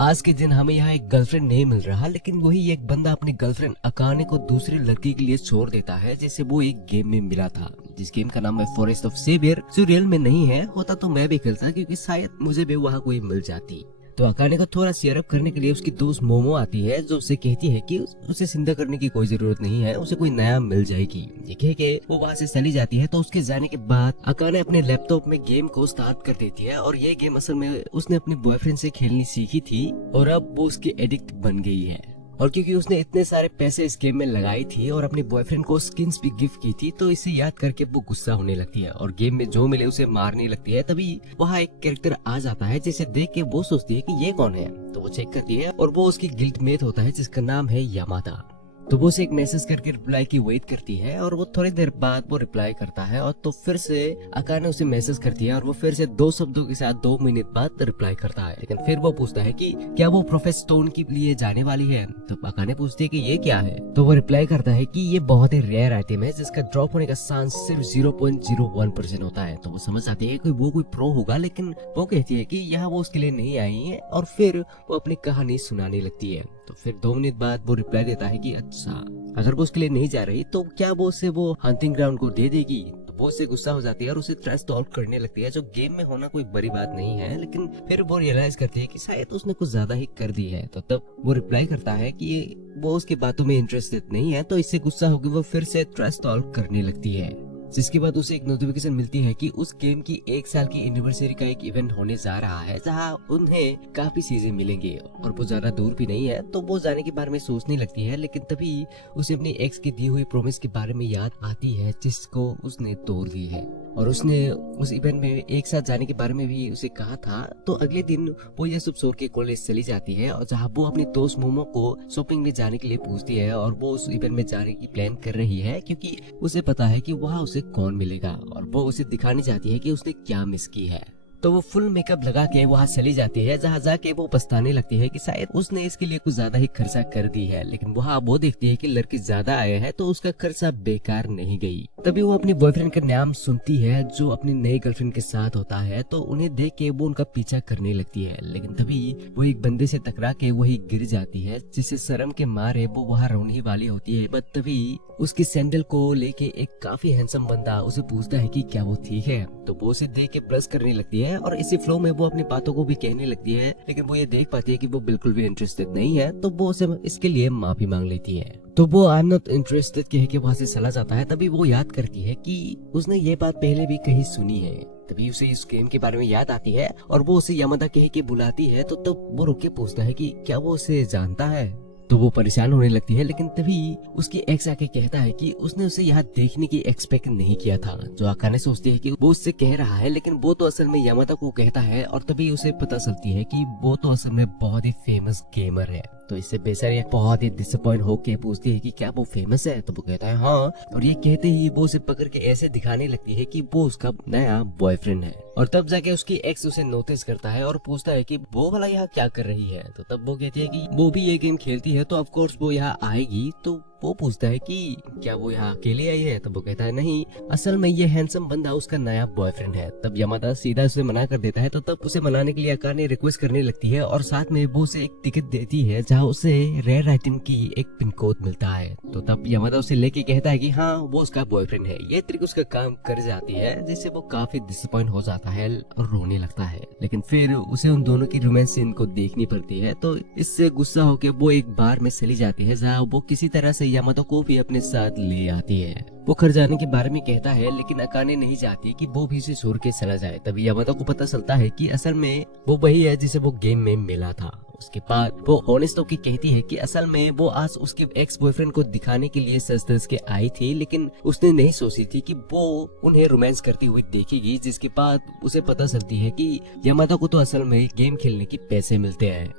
आज के दिन हमें यहाँ एक गर्लफ्रेंड नहीं मिल रहा, लेकिन वही एक बंदा अपनी गर्लफ्रेंड अकाने को दूसरी लड़की के लिए छोड़ देता है, जैसे वो एक गेम में मिला था, जिस गेम का नाम है फॉरेस्ट ऑफ सेवियर, जो रियल में नहीं है। होता तो मैं भी खेलता, क्योंकि शायद मुझे भी वहाँ कोई मिल जाती। तो अकाने को थोड़ा शेयर अप करने के लिए उसकी दोस्त मोमो आती है, जो उसे कहती है कि उसे जिंदा करने की कोई जरूरत नहीं है, उसे कोई नया मिल जाएगी। ये कह के वो वहाँ से चली जाती है। तो उसके जाने के बाद अकाने अपने लैपटॉप में गेम को स्टार्ट कर देती है, और ये गेम असल में उसने अपने बॉयफ्रेंड से खेलनी सीखी थी, और अब वो उसकी एडिक्ट बन गई है। और क्योंकि उसने इतने सारे पैसे इस गेम में लगाई थी और अपने बॉयफ्रेंड को स्किन्स भी गिफ्ट की थी, तो इसे याद करके वो गुस्सा होने लगती है और गेम में जो मिले उसे मारने लगती है। तभी वहाँ एक कैरेक्टर आ जाता है, जिसे देख के वो सोचती है कि ये कौन है। तो वो चेक करती है और वो उसकी गिल्डमेट होता है, जिसका नाम है यामादा। तो वो उसे एक मैसेज करके रिप्लाई की वेट करती है, और वो थोड़ी देर बाद वो रिप्लाई करता है, और तो फिर से अकाने उसे मैसेज करती है, और वो फिर से 2 शब्दों के साथ 2 मिनट बाद रिप्लाई करता है। लेकिन फिर वो पूछता है कि क्या वो प्रोफेसर स्टोन के लिए जाने वाली है। तो अकाने पूछती है कि ये क्या है। तो वो रिप्लाई करता है कि ये बहुत ही रेयर आइटम है, जिसका ड्रॉप होने का चांस सिर्फ 0.01% होता है। तो वो समझ जाती है कि वो कोई प्रो होगा, लेकिन वो कहती है कि यहाँ वो उसके लिए नहीं आई है, और फिर वो अपनी कहानी सुनाने लगती है। तो फिर 2 मिनट बाद वो रिप्लाई देता है कि अच्छा, अगर वो उसके लिए नहीं जा रही तो क्या वो उसे वो हंटिंग ग्राउंड को दे देगी। तो वो उससे गुस्सा हो जाती है और उसे ट्रस्ट टॉक करने लगती है, जो गेम में होना कोई बड़ी बात नहीं है। लेकिन फिर वो रियलाइज करती है कि शायद उसने कुछ ज्यादा ही कर दी है। तो तब वो रिप्लाई करता है कि वो उसकी बातों में इंटरेस्टेड नहीं है। तो इससे गुस्सा होकर वो फिर से ट्रस्ट टॉक करने लगती है, जिसके बाद उसे एक नोटिफिकेशन मिलती है कि उस गेम की 1 साल की एनिवर्सरी का एक इवेंट होने जा रहा है, जहां उन्हें काफी चीजें मिलेंगी, और वो ज्यादा दूर भी नहीं है। तो वो जाने के बारे में सोचने लगती है, लेकिन तभी उसे अपनी एक्स की दी हुई प्रॉमिस के बारे में याद आती है, जिसको उसने तोड़ दी है। और उसने उस इवेंट में एक साथ जाने के बारे में भी उसे कहा था। तो अगले दिन वो यह सब छोड़ के कॉलेज चली जाती है, और जहाँ वो अपनी दोस्त मोमो को शॉपिंग में जाने के लिए पूछती है, और वो उस इवेंट में जाने की प्लान कर रही है, क्योंकि उसे पता है कि वहाँ उसे कौन मिलेगा, और वो उसे दिखानी चाहती है कि उसने क्या मिस की है। तो वो फुल मेकअप लगा के वहाँ चली जाती है, जहाँ जाके वो पछताने लगती है कि शायद उसने इसके लिए कुछ ज्यादा ही खर्चा कर दी है। लेकिन वहाँ वो देखती है कि लड़की ज्यादा आया है, तो उसका खर्चा बेकार नहीं गई। तभी वो अपने बॉयफ्रेंड का नाम सुनती है, जो अपनी नई गर्लफ्रेंड के साथ होता है। तो उन्हें देख के वो उनका पीछा करने लगती है, लेकिन तभी वो एक बंदे से टकरा के वही गिर जाती है, जिससे शर्म के मारे वो वहाँ रोने वाली होती है। बट तभी उसकी सैंडल को लेके एक काफी हैंडसम बंदा उसे पूछता है कि क्या वो ठीक है। तो वो उसे देख के ब्लश करने लगती है, और इसी फ्लो में वो अपनी बातों को भी कहने लगती है। लेकिन वो ये देख पाती है कि वो बिल्कुल भी इंटरेस्टेड नहीं है, तो वो उसे इसके लिए माफी मांग लेती है। तो वो आई एम नॉट इंटरेस्टेड कह के वहाँ से चला जाता है। तभी वो याद करती है कि उसने ये बात पहले भी कहीं सुनी है। तभी उसे इस गेम के बारे में याद आती है, और वो उसे यामादा कह के बुलाती है। तो तब वो रुक के पूछता है कि क्या वो उसे जानता है। तो वो परेशान होने लगती है, लेकिन तभी उसकी एक्स आके कहता है कि उसने उसे यहाँ देखने की एक्सपेक्ट नहीं किया था। जो अकाने सोचती है कि वो उससे कह रहा है, लेकिन वो तो असल में यामादा को कहता है। और तभी उसे पता चलती है कि वो तो असल में बहुत ही फेमस गेमर है। तो इससे बेचारी बहुत ही डिसअपॉइंट होके पूछती है कि क्या वो फेमस है। तो वो कहता है हाँ, और ये कहते ही वो उसे पकड़ के ऐसे दिखाने लगती है कि वो उसका नया बॉयफ्रेंड है। और तब जाके उसकी एक्स उसे नोटिस करता है और पूछता है कि वो वाला यहाँ क्या कर रही है। तो तब वो कहती है कि वो भी ये गेम खेलती है, तो ऑफ कोर्स वो यहाँ आएगी। तो वो पूछता है कि क्या वो यहाँ अकेले आई है। तब वो कहता है नहीं, असल में ये हैंडसम बंदा उसका नया बॉयफ्रेंड है। तब यामादा सीधा उसे मना कर देता है। तो तब उसे मनाने के लिए अकाने रिक्वेस्ट करने लगती है, और साथ में वो उसे एक टिकट देती है, जहाँ उसे रेयर आइटम की एक पिन कोड मिलता है। तो तब यामादा उसे लेके कहता है कि हाँ, वो उसका बॉयफ्रेंड है। ये ट्रिक उसका काम कर जाती है, जिससे वो काफी डिसअपॉइंट हो जाता है और रोने लगता है। लेकिन फिर उसे उन दोनों की रोमांस सीन को देखनी पड़ती है। तो इससे गुस्सा होकर वो एक बार में चली जाती है, जहाँ वो किसी तरह से यामादा को भी अपने साथ ले आती है। वो घर जाने के बारे में कहता है, लेकिन अकाने नहीं चाहती कि वो भी उसे छोड़ के चला जाए। तभी यामादा को पता चलता है कि असल में वो वही है जिसे वो गेम में मिला था। उसके बाद वो ऑनेस्ट होके कहती है कि असल में वो आज उसके एक्स बॉयफ्रेंड को दिखाने के लिए सज धज के आई थी, लेकिन उसने नहीं सोची थी कि वो उन्हें रोमांस करती हुई देखेगी। जिसके बाद उसे पता चलती है कि यामादा को तो असल में गेम खेलने के पैसे मिलते हैं।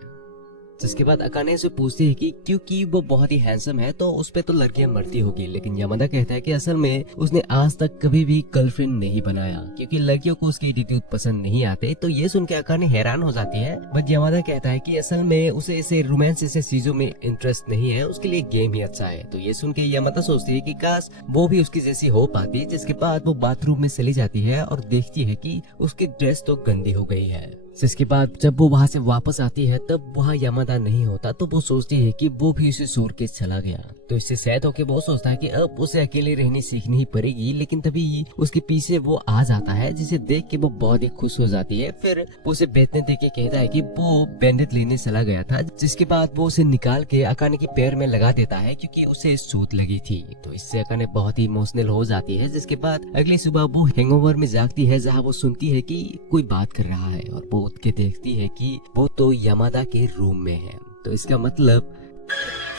जिसके बाद अकाने से पूछती है कि क्योंकि वो बहुत ही हैंडसम है, तो उस पे तो लड़कियां मरती होगी। लेकिन यामादा कहता है कि असल में उसने आज तक कभी भी गर्लफ्रेंड नहीं बनाया, क्योंकि लड़कियों को उसके एटीट्यूड पसंद नहीं आते। तो ये सुन के अकाने हैरान हो जाती है। बट यामादा कहता है कि असल में उसे ऐसे रोमांस ऐसे चीजों में इंटरेस्ट नहीं है, उसके लिए गेम ही अच्छा है। तो ये सुन के यामादा सोचती है कि काश वो भी उसकी जैसी हो पाती। जिसके बाद वो बाथरूम में चली जाती है और देखती है कि उसकी ड्रेस तो गंदी हो गई है। जिसके बाद जब वो वहाँ से वापस आती है तब वहाँ यामादा नहीं होता, तो वो सोचती है कि वो भी उसे छोड़ के चला गया। तो इससे सैड होकर वो सोचता है कि अब उसे अकेले रहनी सीखनी ही पड़ेगी, लेकिन तभी उसके पीछे वो आ जाता है जिसे देख के वो बहुत ही खुश हो जाती है। फिर वो उसे बैठने देख के कहता है कि वो बैंडेज लेने चला गया था, जिसके बाद वो उसे निकाल के अकाने के पैर में लगा देता है क्योंकि उसे चोट लगी थी। तो इससे अकाने बहुत ही इमोशनल हो जाती है। जिसके बाद अगली सुबह वो हैंगओवर में जागती है जहाँ वो सुनती है कि कोई बात कर रहा है और वो उठ के देखती है कि वो तो यामादा के रूम में है। तो इसका मतलब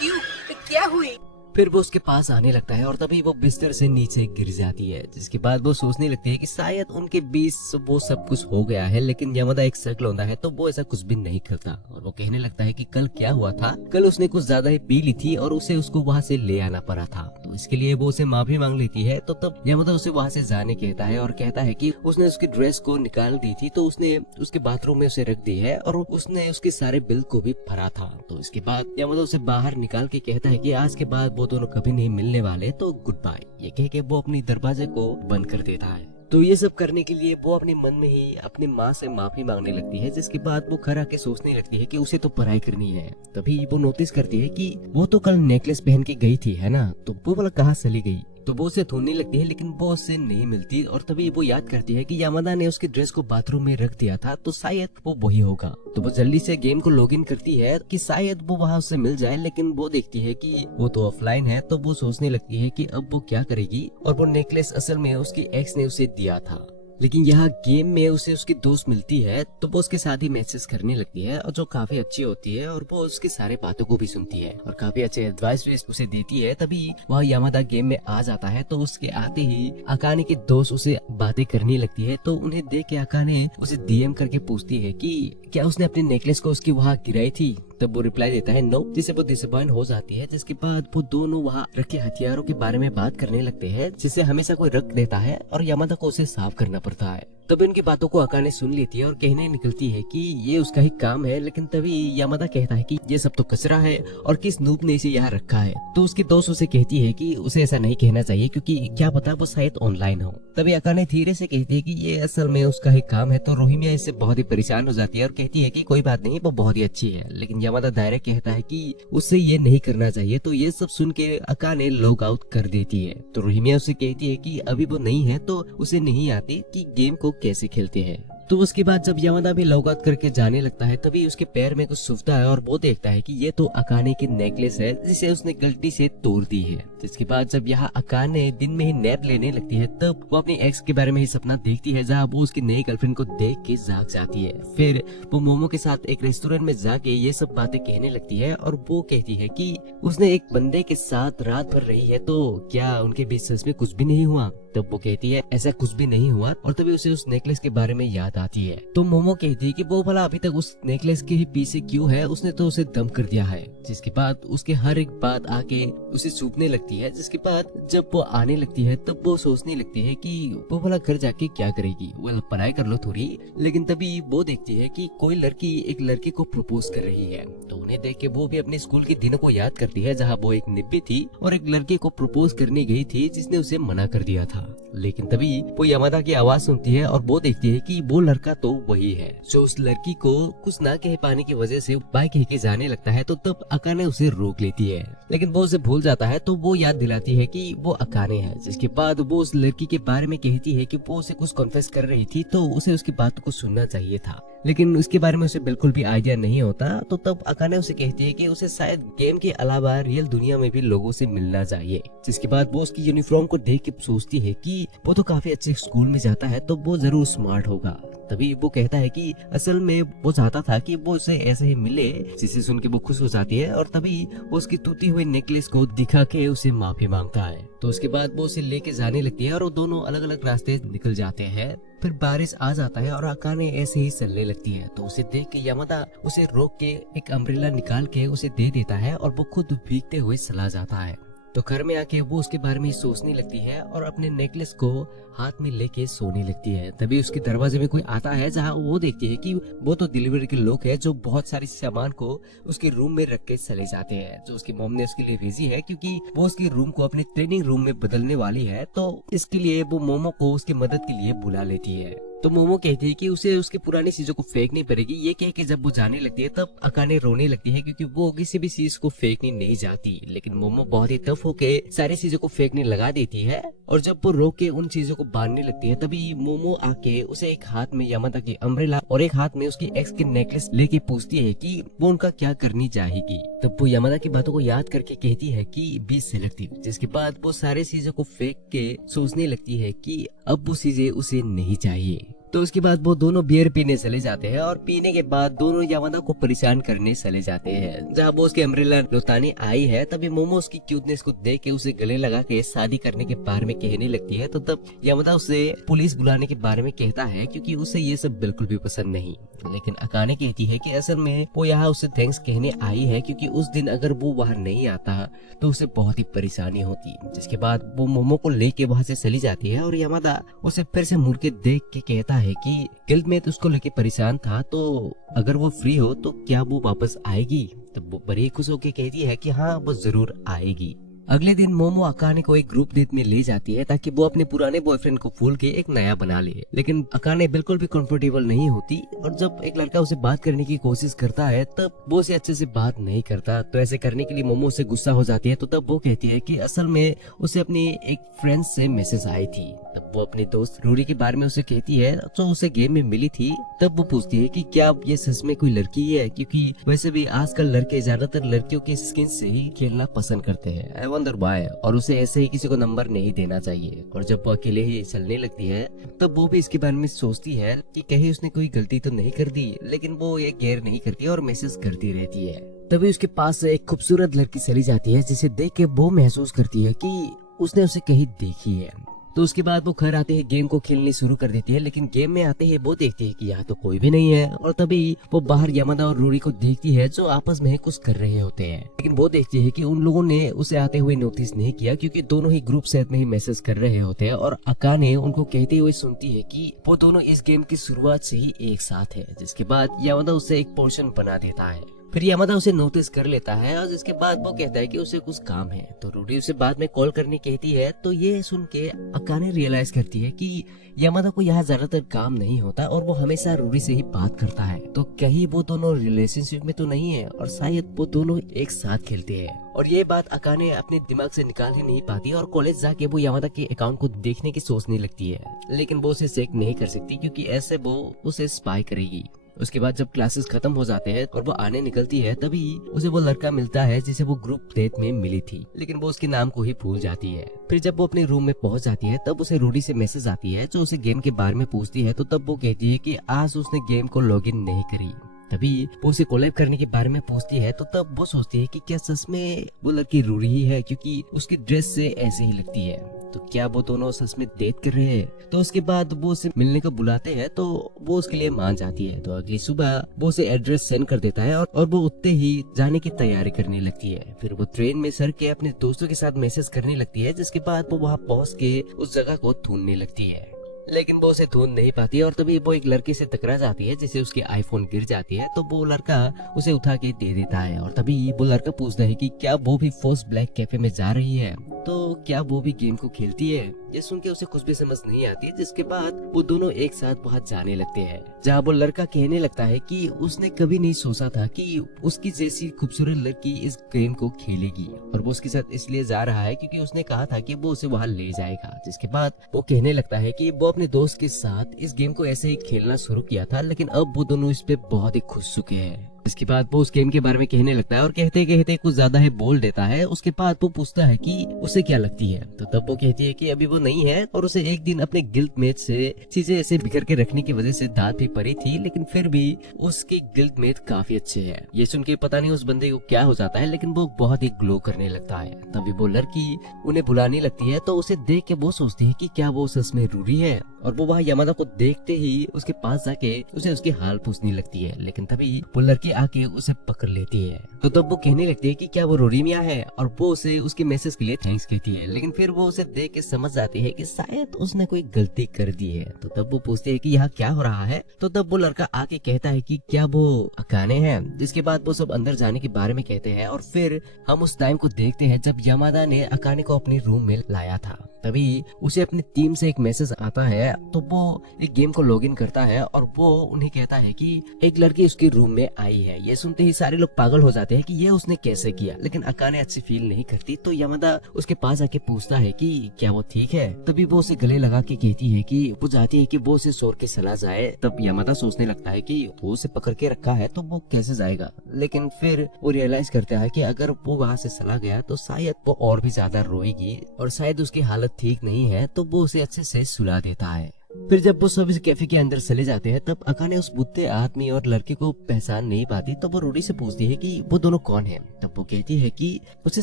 क्यों, क्या हुई? फिर वो उसके पास आने लगता है और तभी वो बिस्तर से नीचे गिर जाती है। जिसके बाद वो सोचने लगती है कि शायद उनके बीच वो सब कुछ हो गया है, लेकिन यामादा एक शक होता है तो वो ऐसा कुछ भी नहीं करता और वो कहने लगता है कि कल क्या हुआ था, कल उसने कुछ ज्यादा ही पी ली थी और उसे उसको वहाँ से ले आना पड़ा था। तो इसके लिए वो उसे माफी मांग लेती है। तो तब यामादा उसे वहाँ से जाने कहता है और कहता है कि उसने उसकी ड्रेस को निकाल दी थी, तो उसने उसके बाथरूम में उसे रख दी है और उसने उसके सारे बिल को भी भरा था। तो इसके बाद यामादा उसे बाहर निकाल के कहता है कि आज के बाद वो दोनों कभी नहीं मिलने वाले, तो गुड बाय। ये कह के वो अपनी दरवाजे को बंद कर देता है। तो ये सब करने के लिए वो अपने मन में ही अपनी माँ से माफी मांगने लगती है। जिसके बाद वो घर आके सोचने लगती है कि उसे तो पढ़ाई करनी है। तभी वो नोटिस करती है कि वो तो कल नेकलेस पहन के गई थी, है ना, तो वो वाला कहाँ चली गई। तो वो उसे ढूंढने लगती है लेकिन वो उससे नहीं मिलती और तभी वो याद करती है कि यामादा ने उसकी ड्रेस को बाथरूम में रख दिया था, तो शायद वो वही होगा। तो वो जल्दी से गेम को लॉगिन करती है कि शायद वो वहाँ उससे मिल जाए, लेकिन वो देखती है कि वो तो ऑफलाइन है। तो वो सोचने लगती है कि अब वो क्या करेगी और वो नेकलेस असल में उसकी एक्स ने उसे दिया था। लेकिन यहाँ गेम में उसे उसकी दोस्त मिलती है तो वो उसके साथ ही मैसेज करने लगती है और जो काफी अच्छी होती है और वो उसकी सारे बातों को भी सुनती है और काफी अच्छे एडवाइस भी उसे देती है। तभी वह यामादा गेम में आ जाता है तो उसके आते ही अकाने की दोस्त उसे बातें करने लगती है। तो उन्हें देख के अकाने उसे डीएम करके पूछती है कि क्या उसने अपने नेकलेस को उसकी वहाँ गिराई थी। तब वो रिप्लाई देता है नो, जिससे वो डिसअपॉइंट हो जाती है। जिसके बाद वो दोनों वहाँ रखे हथियारों के बारे में बात करने लगते हैं जिसे हमेशा कोई रख देता है और यामादा को उसे साफ करना पड़ता है। तब इनकी बातों को अकाने सुन लेती है और कहने निकलती है कि ये उसका ही काम है। लेकिन तभी यामादा कहता है कि ये सब तो कचरा है और किस नूब ने इसे यहाँ रखा है। तो उसकी दोस्त उसे कहती है कि उसे ऐसा नहीं कहना चाहिए क्योंकि क्या पता वो शायद ऑनलाइन हो। तभी अकाने धीरे से कहती है कि ये असल में उसका ही काम है। तो रोहिमिया इससे बहुत ही परेशान हो जाती है और कहती है कि कोई बात नहीं, वो बहुत ही अच्छी है। लेकिन यामादा डायरेक्ट कहता है कि उससे ये नहीं करना चाहिए। तो ये सब सुन के अकाने लॉग आउट कर देती है। तो रोहिमिया उसे कहती है कि अभी वो नहीं है तो उसे नहीं आती कि गेम को कैसे खेलते हैं। तो उसके बाद जब यामादा भी लॉग आउट करके जाने लगता है तभी उसके पैर में कुछ चुभता है और वो देखता है कि ये तो अकाने की नेकलेस है जिसे उसने गलती से तोड़ दी है। जिसके बाद जब यहाँ अकाने दिन में ही नैप लेने लगती है तब वो अपनी एक्स के बारे में ही सपना देखती है जहाँ वो उसकी नई गर्लफ्रेंड को देख के जाग जाती है। फिर वो मोमो के साथ एक रेस्टोरेंट में जाके ये सब बातें कहने लगती है और वो कहती है कि उसने एक बंदे के साथ रात भर रही है, तो क्या उनके बीच सच में कुछ भी नहीं हुआ। तब वो कहती है ऐसा कुछ भी नहीं हुआ और तभी उसे उस नेकलेस के बारे में याद आती है। तो मोमो कहती है कि वो भला अभी तक उस नेकलेस के ही पीछे क्यों है, उसने तो उसे दम कर दिया है। जिसके बाद उसके हर एक बात आके उसे सूखने लगती है। जिसके बाद जब वो आने लगती है तब वो सोचने लगती है कि वो भला घर जाके क्या करेगी, वो पढ़ाई कर लो थोड़ी। लेकिन तभी वो देखती है कि कोई लड़की एक लड़के को प्रपोज कर रही है। तो उन्हें देख के वो भी अपने स्कूल के दिनों को याद करती है जहाँ वो एक निब्बी थी और एक लड़के को प्रपोज करने गई थी जिसने उसे मना कर दिया था। लेकिन तभी वो यामादा की आवाज सुनती है और वो देखती है कि वो लड़का तो वही है जो उस लड़की को कुछ ना कह पाने की वजह से बाय कह के जाने लगता है। तो तब अकाने उसे रोक लेती है लेकिन वो उसे भूल जाता है। तो वो याद दिलाती है कि वो अकाने है। जिसके बाद वो उस लड़की के बारे में कहती है कि वो उसे कुछ कॉन्फेस कर रही थी तो उसे उसकी बातों को सुनना चाहिए था, लेकिन उसके बारे में उसे बिल्कुल भी आइडिया नहीं होता। तो तब अकाने उसे कहती है कि उसे शायद गेम के अलावा रियल दुनिया में भी लोगों से मिलना चाहिए। जिसके बाद वो उसकी यूनिफॉर्म को देख के सोचती है कि वो तो काफी अच्छे स्कूल में जाता है तो वो जरूर स्मार्ट होगा। तभी वो कहता है कि असल में वो चाहता था कि वो उसे ऐसे ही मिले, जिसे सुन के वो खुश हो जाती है और तभी वो उसकी टूटी हुई नेकलेस को दिखा के उसे माफी मांगता है। तो उसके बाद वो उसे लेके जाने लगती है और वो दोनों अलग अलग रास्ते निकल जाते हैं। फिर बारिश आ जाता है और अकाने ऐसे ही चलने लगती है। तो उसे देख के यामादा उसे रोक के एक अम्ब्रेला निकाल के उसे दे देता है और वो खुद भीगते हुए चला जाता है। तो घर में आके वो उसके बारे में सोचने लगती है और अपने नेकलेस को हाथ में लेके सोने लगती है। तभी उसके दरवाजे में कोई आता है जहाँ वो देखती है कि वो तो डिलीवरी के लोग हैं जो बहुत सारे सामान को उसके रूम में रख के चले जाते हैं, जो उसकी मॉम ने उसके लिए भेजी है क्योंकि वो उसके रूम को अपने ट्रेनिंग रूम में बदलने वाली है। तो इसके लिए वो मोमो को उसकी मदद के लिए बुला लेती है। तो मोमो कहती है कि उसे उसकी पुरानी चीजों को फेंकनी पड़ेगी। ये कह के जब वो जाने लगती है तब अकाने रोने लगती है क्योंकि वो किसी भी चीज को फेंकनी नहीं चाहती। लेकिन मोमो बहुत ही टफ होके सारी चीजों को फेंकने लगा देती है और जब वो रोक के उन चीजों को बांधने लगती है तभी मोमो आके उसे एक हाथ में यामादा की अम्ब्रेला और एक हाथ में उसकी एक्स की नेकलेस लेके पूछती है कि वो उनका क्या करनी चाहेगी। तब वो यामादा की बातों को याद करके कहती है कि बी सिलेक्टिव, जिसके बाद वो सारी चीजों को फेंक के सोचने लगती है कि अब वो चीजें उसे नहीं चाहिए। तो उसके बाद वो दोनों बियर पीने चले जाते हैं और पीने के बाद दोनों यामादा को परेशान करने चले जाते हैं। जहाँ वो उसके अम्ब्रेला लौटाने आई है तभी मोमो उसकी क्यूटनेस को देख के उसे गले लगा के शादी करने के बारे में कहने लगती है। तो तब यामादा उसे पुलिस बुलाने के बारे में कहता है क्योंकि उसे ये सब बिल्कुल भी पसंद नहीं। लेकिन अकाने कहती है कि असल में वो यहाँ उसे थैंक्स कहने आई है क्योंकि उस दिन अगर वो वहाँ नहीं आता तो उसे बहुत ही परेशानी होती। जिसके बाद वो मोमो को लेके वहाँ से चली जाती है और यामादा उसे फिर से मुड़ के देख के कहता है कि गिल्ड में तो उसको लेके परेशान था, तो अगर वो फ्री हो तो क्या वो वापस आएगी। तो वो बड़ी खुश होके कहती है कि हाँ वो जरूर आएगी। अगले दिन मोमो अकाने को एक ग्रुप डेट में ले जाती है ताकि वो अपने पुराने बॉयफ्रेंड को भूल के एक नया बना ले। लेकिन अकाने बिल्कुल भी कंफर्टेबल नहीं होती और जब एक लड़का उसे बात करने की कोशिश करता है तब वो उसे अच्छे से बात नहीं करता। तो ऐसे करने के लिए मोमो उसे गुस्सा हो जाती है। तो तब वो कहती है कि असल में उसे अपनी एक फ्रेंड से मैसेज आई थी। तब वो अपने दोस्त रूरी के बारे में उसे कहती है जो उसे गेम में मिली थी। तब वो पूछती है कि क्या ये सच में कोई लड़की है, क्योंकि वैसे भी आजकल लड़के ज्यादातर लड़कियों के स्किन से ही खेलना पसंद करते हैं। आई वंडर व्हाई, और उसे ऐसे ही किसी को नंबर नहीं देना चाहिए। और जब वो अकेले ही चलने लगती है तब वो भी इसके बारे में सोचती है कि कहीं उसने कोई गलती तो नहीं कर दी, लेकिन वो ये केयर नहीं करती और मैसेज करती रहती है। तभी उसके पास से एक खूबसूरत लड़की चली जाती है जिसे देख के वो महसूस करती है कि उसने उसे कहीं देखी है। तो उसके बाद वो घर आते ही गेम को खेलनी शुरू कर देती है। लेकिन गेम में आते ही वो देखती है कि यहाँ तो कोई भी नहीं है और तभी वो बाहर यामादा और रूरी को देखती है जो आपस में कुछ कर रहे होते हैं। लेकिन वो देखती है कि उन लोगों ने उसे आते हुए नोटिस नहीं किया क्योंकि दोनों ही ग्रुप सेट में ही मैसेज कर रहे होते हैं। और अकाने उनको कहते हुए सुनती है कि वो दोनों इस गेम की शुरुआत से ही एक साथ है। जिसके बाद यामादा उसे एक पोर्शन बना देता है। फिर यामादा उसे नोटिस कर लेता है और जिसके बाद वो कहता है कि उसे कुछ काम है। तो रूडी उसे बाद में कॉल करने कहती है। तो ये सुन के अकाने रियलाइज करती है कि यामादा को यहाँ ज्यादातर काम नहीं होता और वो हमेशा रूडी से ही बात करता है। तो कहीं वो दोनों रिलेशनशिप में तो नहीं है और शायद वो दोनों एक साथ खेलते हैं। और ये बात अकाने अपने दिमाग से निकाल ही नहीं पाती और कॉलेज जाके वो यामादा के अकाउंट को देखने की सोचने लगती है। लेकिन वो उसे चेक नहीं कर सकती क्योंकि ऐसे वो उसे स्पाई करेगी। उसके बाद जब क्लासेस खत्म हो जाते हैं और वो आने निकलती है तभी उसे वो लड़का मिलता है जिसे वो ग्रुप डेट में मिली थी। लेकिन वो उसके नाम को ही भूल जाती है। फिर जब वो अपने रूम में पहुंच जाती है तब उसे रूडी से मैसेज आती है जो उसे गेम के बारे में पूछती है। तो तब वो कहती है कि आज उसने गेम को लॉगिन नहीं करी। तभी वो उसे कोलैब करने के बारे में पूछती है। तो तब वो सोचती है कि क्या सच में वो लड़की रूडी ही है क्योंकि उसकी ड्रेस से ऐसे ही लगती है। तो क्या वो दोनों सच में डेट कर रहे हैं। तो उसके बाद वो उसे मिलने को बुलाते हैं तो वो उसके लिए मान जाती है। तो अगली सुबह वो उसे एड्रेस सेंड कर देता है और वो उतने ही जाने की तैयारी करने लगती है। फिर वो ट्रेन में सर के अपने दोस्तों के साथ मैसेज करने लगती है। जिसके बाद वो वहाँ पहुँच के उस जगह को ढूंढने लगती है। लेकिन वो उसे ढूंढ नहीं पाती और तभी वो एक लड़के से टकरा जाती है जिसे उसकी आईफोन गिर जाती है। तो वो लड़का उसे उठा के दे देता है और तभी वो लड़का पूछता है कि क्या वो भी फोर्स ब्लैक कैफे में जा रही है, तो क्या वो भी गेम को खेलती है। ये सुन के उसे कुछ भी समझ नहीं आती। जिसके बाद वो दोनों एक साथ वहाँ जाने लगते हैं जहाँ वो लड़का कहने लगता है कि उसने कभी नहीं सोचा था कि उसकी जैसी खूबसूरत लड़की इस गेम को खेलेगी और वो उसके साथ इसलिए जा रहा है क्योंकि उसने कहा था कि वो उसे वहाँ ले जाएगा। जिसके बाद वो कहने लगता है कि वो अपने दोस्त के साथ इस गेम को ऐसे ही खेलना शुरू किया था लेकिन अब वो दोनों इस पे बहुत ही खुश चुके हैं। इसके बाद वो उस गेम के बारे में कहने लगता है और कहते कहते कुछ ज्यादा ही बोल देता है। उसके बाद वो पूछता है कि उसे क्या लगती है। तो तब वो कहती है कि अभी वो नहीं है और उसे एक दिन अपने गिल्ड मेट से चीजें ऐसे बिखर के रखने की वजह से दांत भी पड़ी थी, लेकिन फिर भी उसके गिल्ड मेट काफी अच्छे हैं। ये सुन के पता नहीं उस बंदे को क्या हो जाता है लेकिन वो बहुत ही ग्लो करने लगता है। तभी वो लड़की उन्हें बुलाने लगती है तो उसे देख के वो सोचती है कि क्या वो सच में रूरी है और वो वहाँ यामादा को देखते ही उसके पास जाके उसे उसकी हाल पूछने लगती है। लेकिन तभी वो लड़की आके उसे पकड़ लेती है। तो तब वो कहने लगती है कि क्या वो रोरीमिया है और वो उसे उसके मैसेज के लिए थैंक्स कहती है। लेकिन फिर वो उसे देख के समझ जाती है कि शायद उसने कोई गलती कर दी है। तो तब वो पूछती है कि यहाँ क्या हो रहा है। तो तब वो लड़का आके कहता है कि क्या वो अकाने हैं। जिसके बाद वो सब अंदर जाने के बारे में कहते हैं और फिर हम उस टाइम को देखते हैं जब यामादा ने अकाने को अपने रूम में लाया था। तभी उसे अपनी टीम से एक मैसेज आता है है तो वो एक गेम को लॉगिन करता है और वो उन्हें कहता है कि एक लड़की उसके रूम में आई है। ये सुनते ही सारे लोग पागल हो जाते हैं कि ये उसने कैसे किया, लेकिन अकाने अच्छी फील नहीं करती तो यामादा उसके पास आके पूछता है कि क्या वो ठीक है। तभी वो उसे गले लगा के कहती है कि वो चाहती है कि वो उसे छोड़ के चला जाए। तब यामादा सोचने लगता है कि वो उसे पकड़ के रखा है तो वो कैसे जाएगा, लेकिन फिर वो रियलाइज करता है कि अगर वो वहाँ से चला गया तो शायद वो और भी ज्यादा रोएगी और शायद उसकी हालत ठीक नहीं है, तो वो उसे अच्छे से सुला देता है। फिर जब वो सब इस कैफे के अंदर चले जाते हैं तब अकाने उस बुढ़े आदमी और लड़के को पहचान नहीं पाती। तो वो रूडी से पूछती है कि वो दोनों कौन हैं। तब वो कहती है कि उसे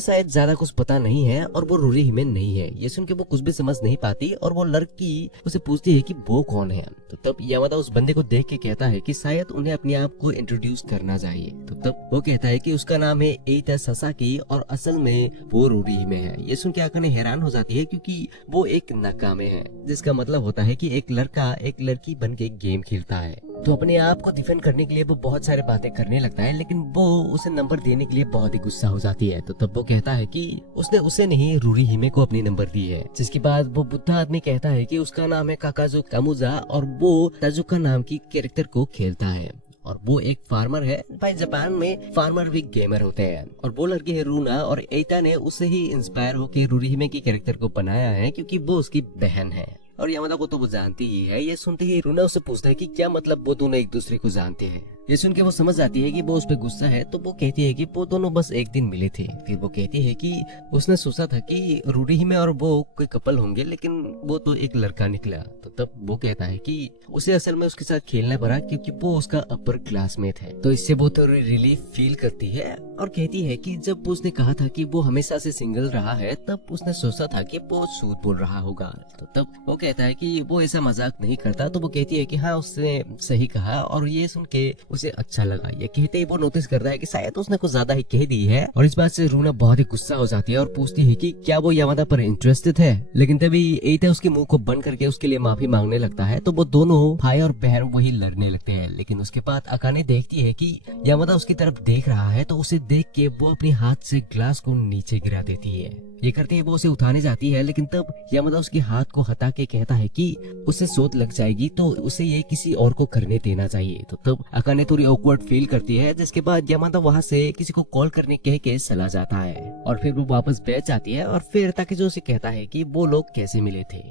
शायद ज्यादा कुछ पता नहीं है और वो रूडी हिमेन नहीं है। ये सुन के वो कुछ भी समझ नहीं पाती और वो लड़की उसे पूछती है कि वो कौन है। तो तब यामादा उस बंदे को देख के कहता है कि शायद उन्हें अपने आप को इंट्रोड्यूस करना चाहिए। तो तब वो कहता है कि उसका नाम है एइता सासाकी और असल में वो रूडी हिमे है। ये सुन के अकाने हैरान हो जाती है क्योंकि वो एक नाकामे है, जिसका मतलब होता है कि एक लड़का एक लड़की बन के गेम खेलता है। तो अपने आप को डिफेंड करने के लिए वो बहुत सारे बातें करने लगता है, लेकिन वो उसे नंबर देने के लिए बहुत ही गुस्सा हो जाती है। तो तब वो कहता है कि उसने उसे नहीं रूरी हिमे को अपनी नंबर दी है। जिसके बाद वो बुद्धा आदमी कहता है कि उसका नाम है काकाजो कामुजा और वो ताजुका नाम की कैरेक्टर को खेलता है और वो एक फार्मर है। भाई जापान में फार्मर भी गेमर होते हैं। और वो लड़की है रूना और एइता ने उससे ही इंस्पायर होकर रूरी हिमे की कैरेक्टर को बनाया है क्योंकि वो उसकी बहन है और यामादा को तो वो जानती ही है। ये सुनते ही रूना उससे पूछता है कि क्या मतलब वो दोनों एक दूसरे को जानते हैं। ये सुन के वो समझ जाती है कि वो उस पर गुस्सा है। तो वो कहती है कि वो दोनों बस एक दिन मिले थे। फिर वो कहती है कि उसने सोचा था कि रूडी हिमे और वो कोई कपल होंगे, लेकिन वो तो एक लड़का निकला। तो तब वो कहता है कि उसे असल में उसके साथ खेलना पड़ा क्योंकि वो उसका अपर क्लासमेट है। तो इससे वो थोड़ी रिलीफ फील करती है और कहती है कि जब उसने कहा था कि वो हमेशा से सिंगल रहा है तब उसने सोचा था कि वो झूठ बोल रहा होगा। तो तब वो कहता है कि वो ऐसा मजाक नहीं करता। तो वो कहती है कि हाँ उसने सही कहा और ये सुन के उसे अच्छा लगा। ये कहते ही वो नोटिस करता है कि शायद उसने कुछ ज्यादा ही कह दी है और इस बात से रूना बहुत ही गुस्सा हो जाती है और पूछती है कि क्या वो यामादा पर इंटरेस्टेड है। लेकिन तभी एइता उसके मुंह को बंद करके उसके लिए माफी मांगने लगता है। तो वो दोनों भाई और बहन वही लड़ने लगते हैं। लेकिन उसके बाद अकाने देखती है कि यामादा उसकी तरफ देख रहा है तो उसे देख के वो अपने हाथ से ग्लास को नीचे गिरा देती है। ये करते ही वो उसे उठाने जाती है, लेकिन तब यामादा उसके हाथ को हटा के कहता है कि उसे शोध लग जाएगी तो उसे ये किसी और को करने देना चाहिए। तो तब अकाने थोड़ी ऑकवर्ड फील करती है, जिसके बाद यामादा वहाँ से किसी को कॉल करने कह के चला जाता है और फिर वो वापस बैठ जाती है और फिर ताकेजो उसे कहता है कि वो लोग कैसे मिले थे।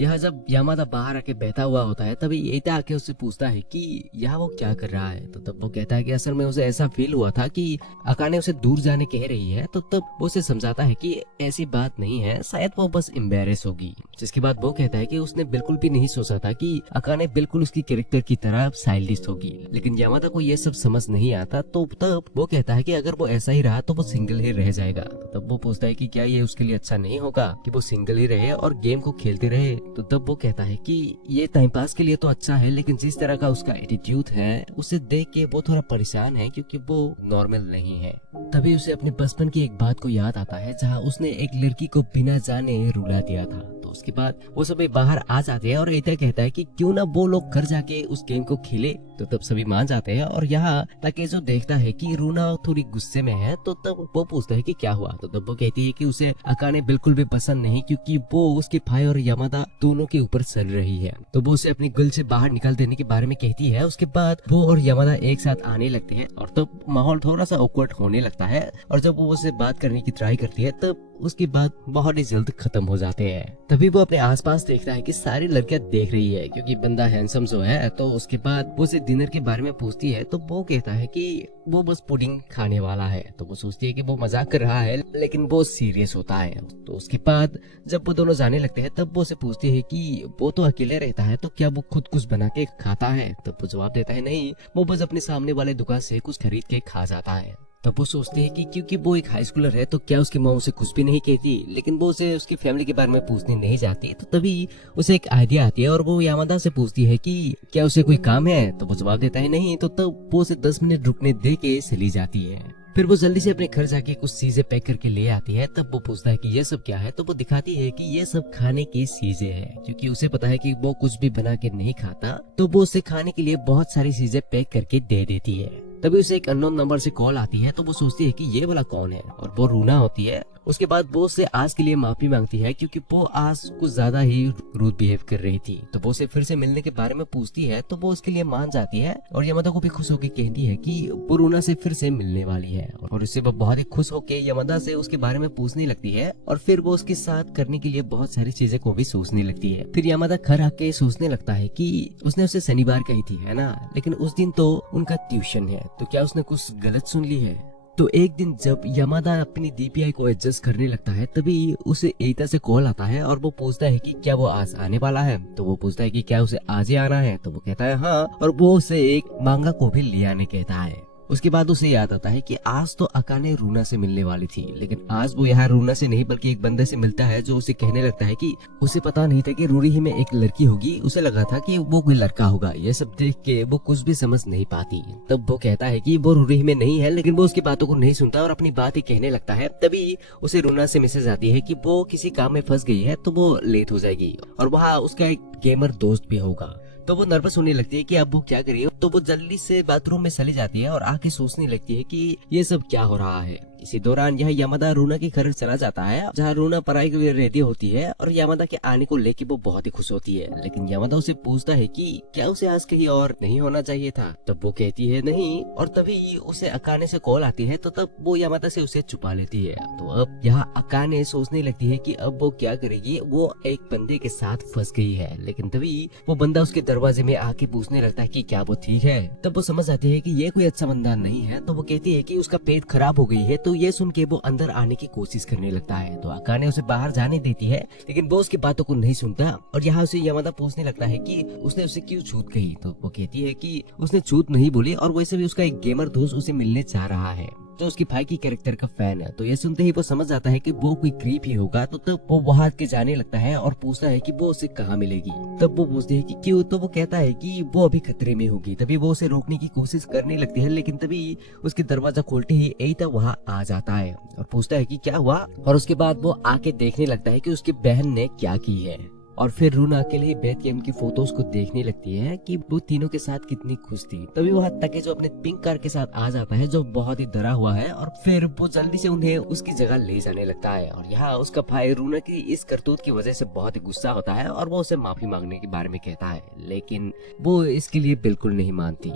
यह जब यामादा बाहर आके बैठा हुआ होता है तभी एइता आके उससे पूछता है कि यहाँ वो क्या कर रहा है। तो तब वो कहता है कि असल में उसे ऐसा फील हुआ था कि अकाने उसे दूर जाने कह रही है। तो तब वो उसे समझाता है कि ऐसी बात नहीं है, शायद वो बस एम्बेरेस होगी। जिसके बाद वो कहता है कि उसने बिल्कुल भी नहीं सोचा था कि अकाने बिल्कुल उसकी कैरेक्टर की तरह साइल्डिश होगी, लेकिन यामादा को ये सब समझ नहीं आता। तो तब वो कहता है कि अगर वो ऐसा ही रहा तो वो सिंगल ही रह जाएगा। तो तब वो पूछता है कि क्या ये उसके लिए अच्छा नहीं होगा कि वो सिंगल ही रहे और गेम को खेलते रहे। तो तब वो कहता है कि ये टाइम पास के लिए तो अच्छा है, लेकिन जिस तरह का उसका एटीट्यूड है उसे देख के वो थोड़ा परेशान है क्योंकि वो नॉर्मल नहीं है। तभी उसे अपने बचपन की एक बात को याद आता है जहाँ उसने एक लड़की को बिना जाने रुला दिया था। तो उसके बाद वो सभी बाहर आ जाते हैं और एइता कहता है कि क्यों ना वो लोग घर जाके उस गेम को खेले। तो तब सभी मान जाते हैं और यहाँ ताकेजो देखता है कि रूना थोड़ी गुस्से में है। तो तब वो पूछता है कि क्या हुआ। तो तब वो कहती है कि उसे अकाने बिल्कुल भी पसंद नहीं क्योंकि वो उसके भाई और यामादा दोनों के ऊपर चल रही है। तो वो उसे अपनी गर्ल से बाहर निकाल देने के बारे में कहती है। उसके बाद वो और यामादा एक साथ आने लगते हैं और तब माहौल थोड़ा सा ऑकवर्ड होने लगता है और जब वो उससे बात करने की ट्राई करती है तब उसकी बात बहुत ही जल्द खत्म हो जाते हैं। तभी वो अपने आसपास देखता है कि सारी लड़कियां देख रही है क्योंकि बंदा हैंडसम जो है। तो उसके बाद वो उसे डिनर के बारे में पूछती है तो वो कहता है कि वो बस पुडिंग खाने वाला है। तो वो सोचती है कि वो मजाक कर रहा है, लेकिन वो सीरियस होता है। तो उसके बाद जब वो दोनों जाने लगते हैं तब वो उसे पूछती है कि वो तो अकेले रहता है तो क्या वो खुद कुछ बना के खाता है। तब वो जवाब देता है नहीं, वो बस अपने सामने वाले दुकान से कुछ खरीद के खा जाता है। तब वो सोचते हैं कि क्योंकि वो एक हाई स्कूलर है तो क्या उसकी माँ उसे कुछ भी नहीं कहती, लेकिन वो उसे उसकी फैमिली के बारे में पूछने नहीं जाती। तो तभी उसे एक आइडिया आती है और वो यामादा से पूछती है कि क्या उसे कोई काम है। तो वो जवाब देता है नहीं। तो तब वो उसे 10 मिनट रुकने दे के चली जाती है। फिर वो जल्दी से अपने घर जाके कुछ चीजें पैक करके ले आती है। तब वो पूछता है कि ये सब क्या है। तो वो दिखाती है कि ये सब खाने की चीजें हैं क्योंकि उसे पता है कि वो कुछ भी बना के नहीं खाता। तो वो उसे खाने के लिए बहुत सारी चीजें पैक करके दे देती है। तभी उसे एक अननोन नंबर से कॉल आती है। तो वो सोचती है कि ये वाला कौन है और वो रूना होती है उसके बाद वो उससे आज के लिए माफी मांगती है क्योंकि वो आज कुछ ज्यादा ही रूड बिहेव कर रही थी। तो वो उसे फिर से मिलने के बारे में पूछती है तो वो उसके लिए मान जाती है और यमदा को भी खुश होकर कहती है कि वो रूना से फिर से मिलने वाली है। और उससे वो बहुत ही खुश होकर यमदा से उसके बारे में पूछने लगती है और फिर वो उसके साथ करने के लिए बहुत सारी चीजें को भी सोचने लगती है। फिर यमदा घर आके सोचने लगता है कि उसने उसे शनिवार कही थी है ना, लेकिन उस दिन तो उनका ट्यूशन है, तो क्या उसने कुछ गलत सुन ली है। तो एक दिन जब यमादा अपनी DPI को एडजस्ट करने लगता है तभी उसे एटा से कॉल आता है और वो पूछता है कि क्या वो आज आने वाला है। तो वो पूछता है कि क्या उसे आज ही आना है। तो वो कहता है हाँ, और वो उसे एक मांगा को भी ले आने कहता है। उसके बाद उसे याद आता है कि आज तो अकाने रूना से मिलने वाली थी, लेकिन आज वो यहाँ रूना से नहीं बल्कि एक बंदे से मिलता है जो उसे कहने लगता है कि उसे पता नहीं था कि रूरी ही में एक लड़की होगी, उसे लगा था कि वो कोई लड़का होगा। ये सब देख के वो कुछ भी समझ नहीं पाती। तब वो कहता है कि वो रूरी ही में नहीं है, लेकिन वो उसकी बातों को नहीं सुनता और अपनी बात ही कहने लगता है। तभी उसे रूना से मैसेज आती है कि वो किसी काम में फंस गई है तो वो लेट हो जाएगी और वहाँ उसका एक गेमर दोस्त भी होगा। तो वो नर्वस होने लगती है कि अब वो क्या करे। तो वो जल्दी से बाथरूम में चली जाती है और आके सोचने लगती है कि ये सब क्या हो रहा है। इसी दौरान यह यमदा रूना के घर चला जाता है जहाँ रूना पढ़ाई के लिए रेडी होती है और यमदा के आने को लेके वो बहुत ही खुश होती है। लेकिन यमदा उसे पूछता है कि क्या उसे आज कहीं और नहीं होना चाहिए था। तब वो कहती है नहीं, और तभी उसे अकाने से कॉल आती है। तो तब वो यमदा से उसे छुपा लेती है। तो अब यहाँ अकाने सोचने लगती है कि अब वो क्या करेगी। वो एक बंदे के साथ फंस गई है, लेकिन तभी वो बंदा उसके दरवाजे में आके पूछने लगता है कि क्या वो ठीक है। तब वो समझ आती है कि ये कोई अच्छा बंदा नहीं है। तो वो कहती है कि उसका पेट खराब हो गई है। तो ये सुन के वो अंदर आने की कोशिश करने लगता है। तो अकाने उसे बाहर जाने देती है, लेकिन वो उसकी बातों को नहीं सुनता और यहाँ उसे यमदा पूछने लगता है कि उसने उसे क्यों छूट कही। तो वो कहती है कि उसने छूट नहीं बोली और वैसे भी उसका एक गेमर दोस्त उसे मिलने चाह रहा है जो उसकी भाई की कैरेक्टर का फैन है। तो ये सुनते ही वो समझ जाता है कि वो कोई क्रीप ही होगा। तो तब वो वहां के जाने लगता है और पूछता है कि वो उसे कहाँ मिलेगी। तब वो पूछती है कि क्यों। तो वो कहता है कि वो अभी खतरे में होगी। तभी वो उसे रोकने की कोशिश करने लगती है, लेकिन तभी उसके दरवाजा खोलते ही एटा वहाँ आ जाता है और पूछता है कि क्या हुआ। और उसके बाद वो आके देखने लगता है कि उसकी बहन ने क्या की है। और फिर रूना अकेले बेथ गेम की फोटोज को देखने लगती है कि वो तीनों के साथ कितनी खुश थी। तभी वह तके जो अपने पिंक कार के साथ आ जाता है जो बहुत ही डरा हुआ है और फिर वो जल्दी से उन्हें उसकी जगह ले जाने लगता है। और यहाँ उसका भाई रूना की इस करतूत की वजह से बहुत ही गुस्सा होता है और वो उसे माफी मांगने के बारे में कहता है, लेकिन वो इसके लिए बिल्कुल नहीं मानती।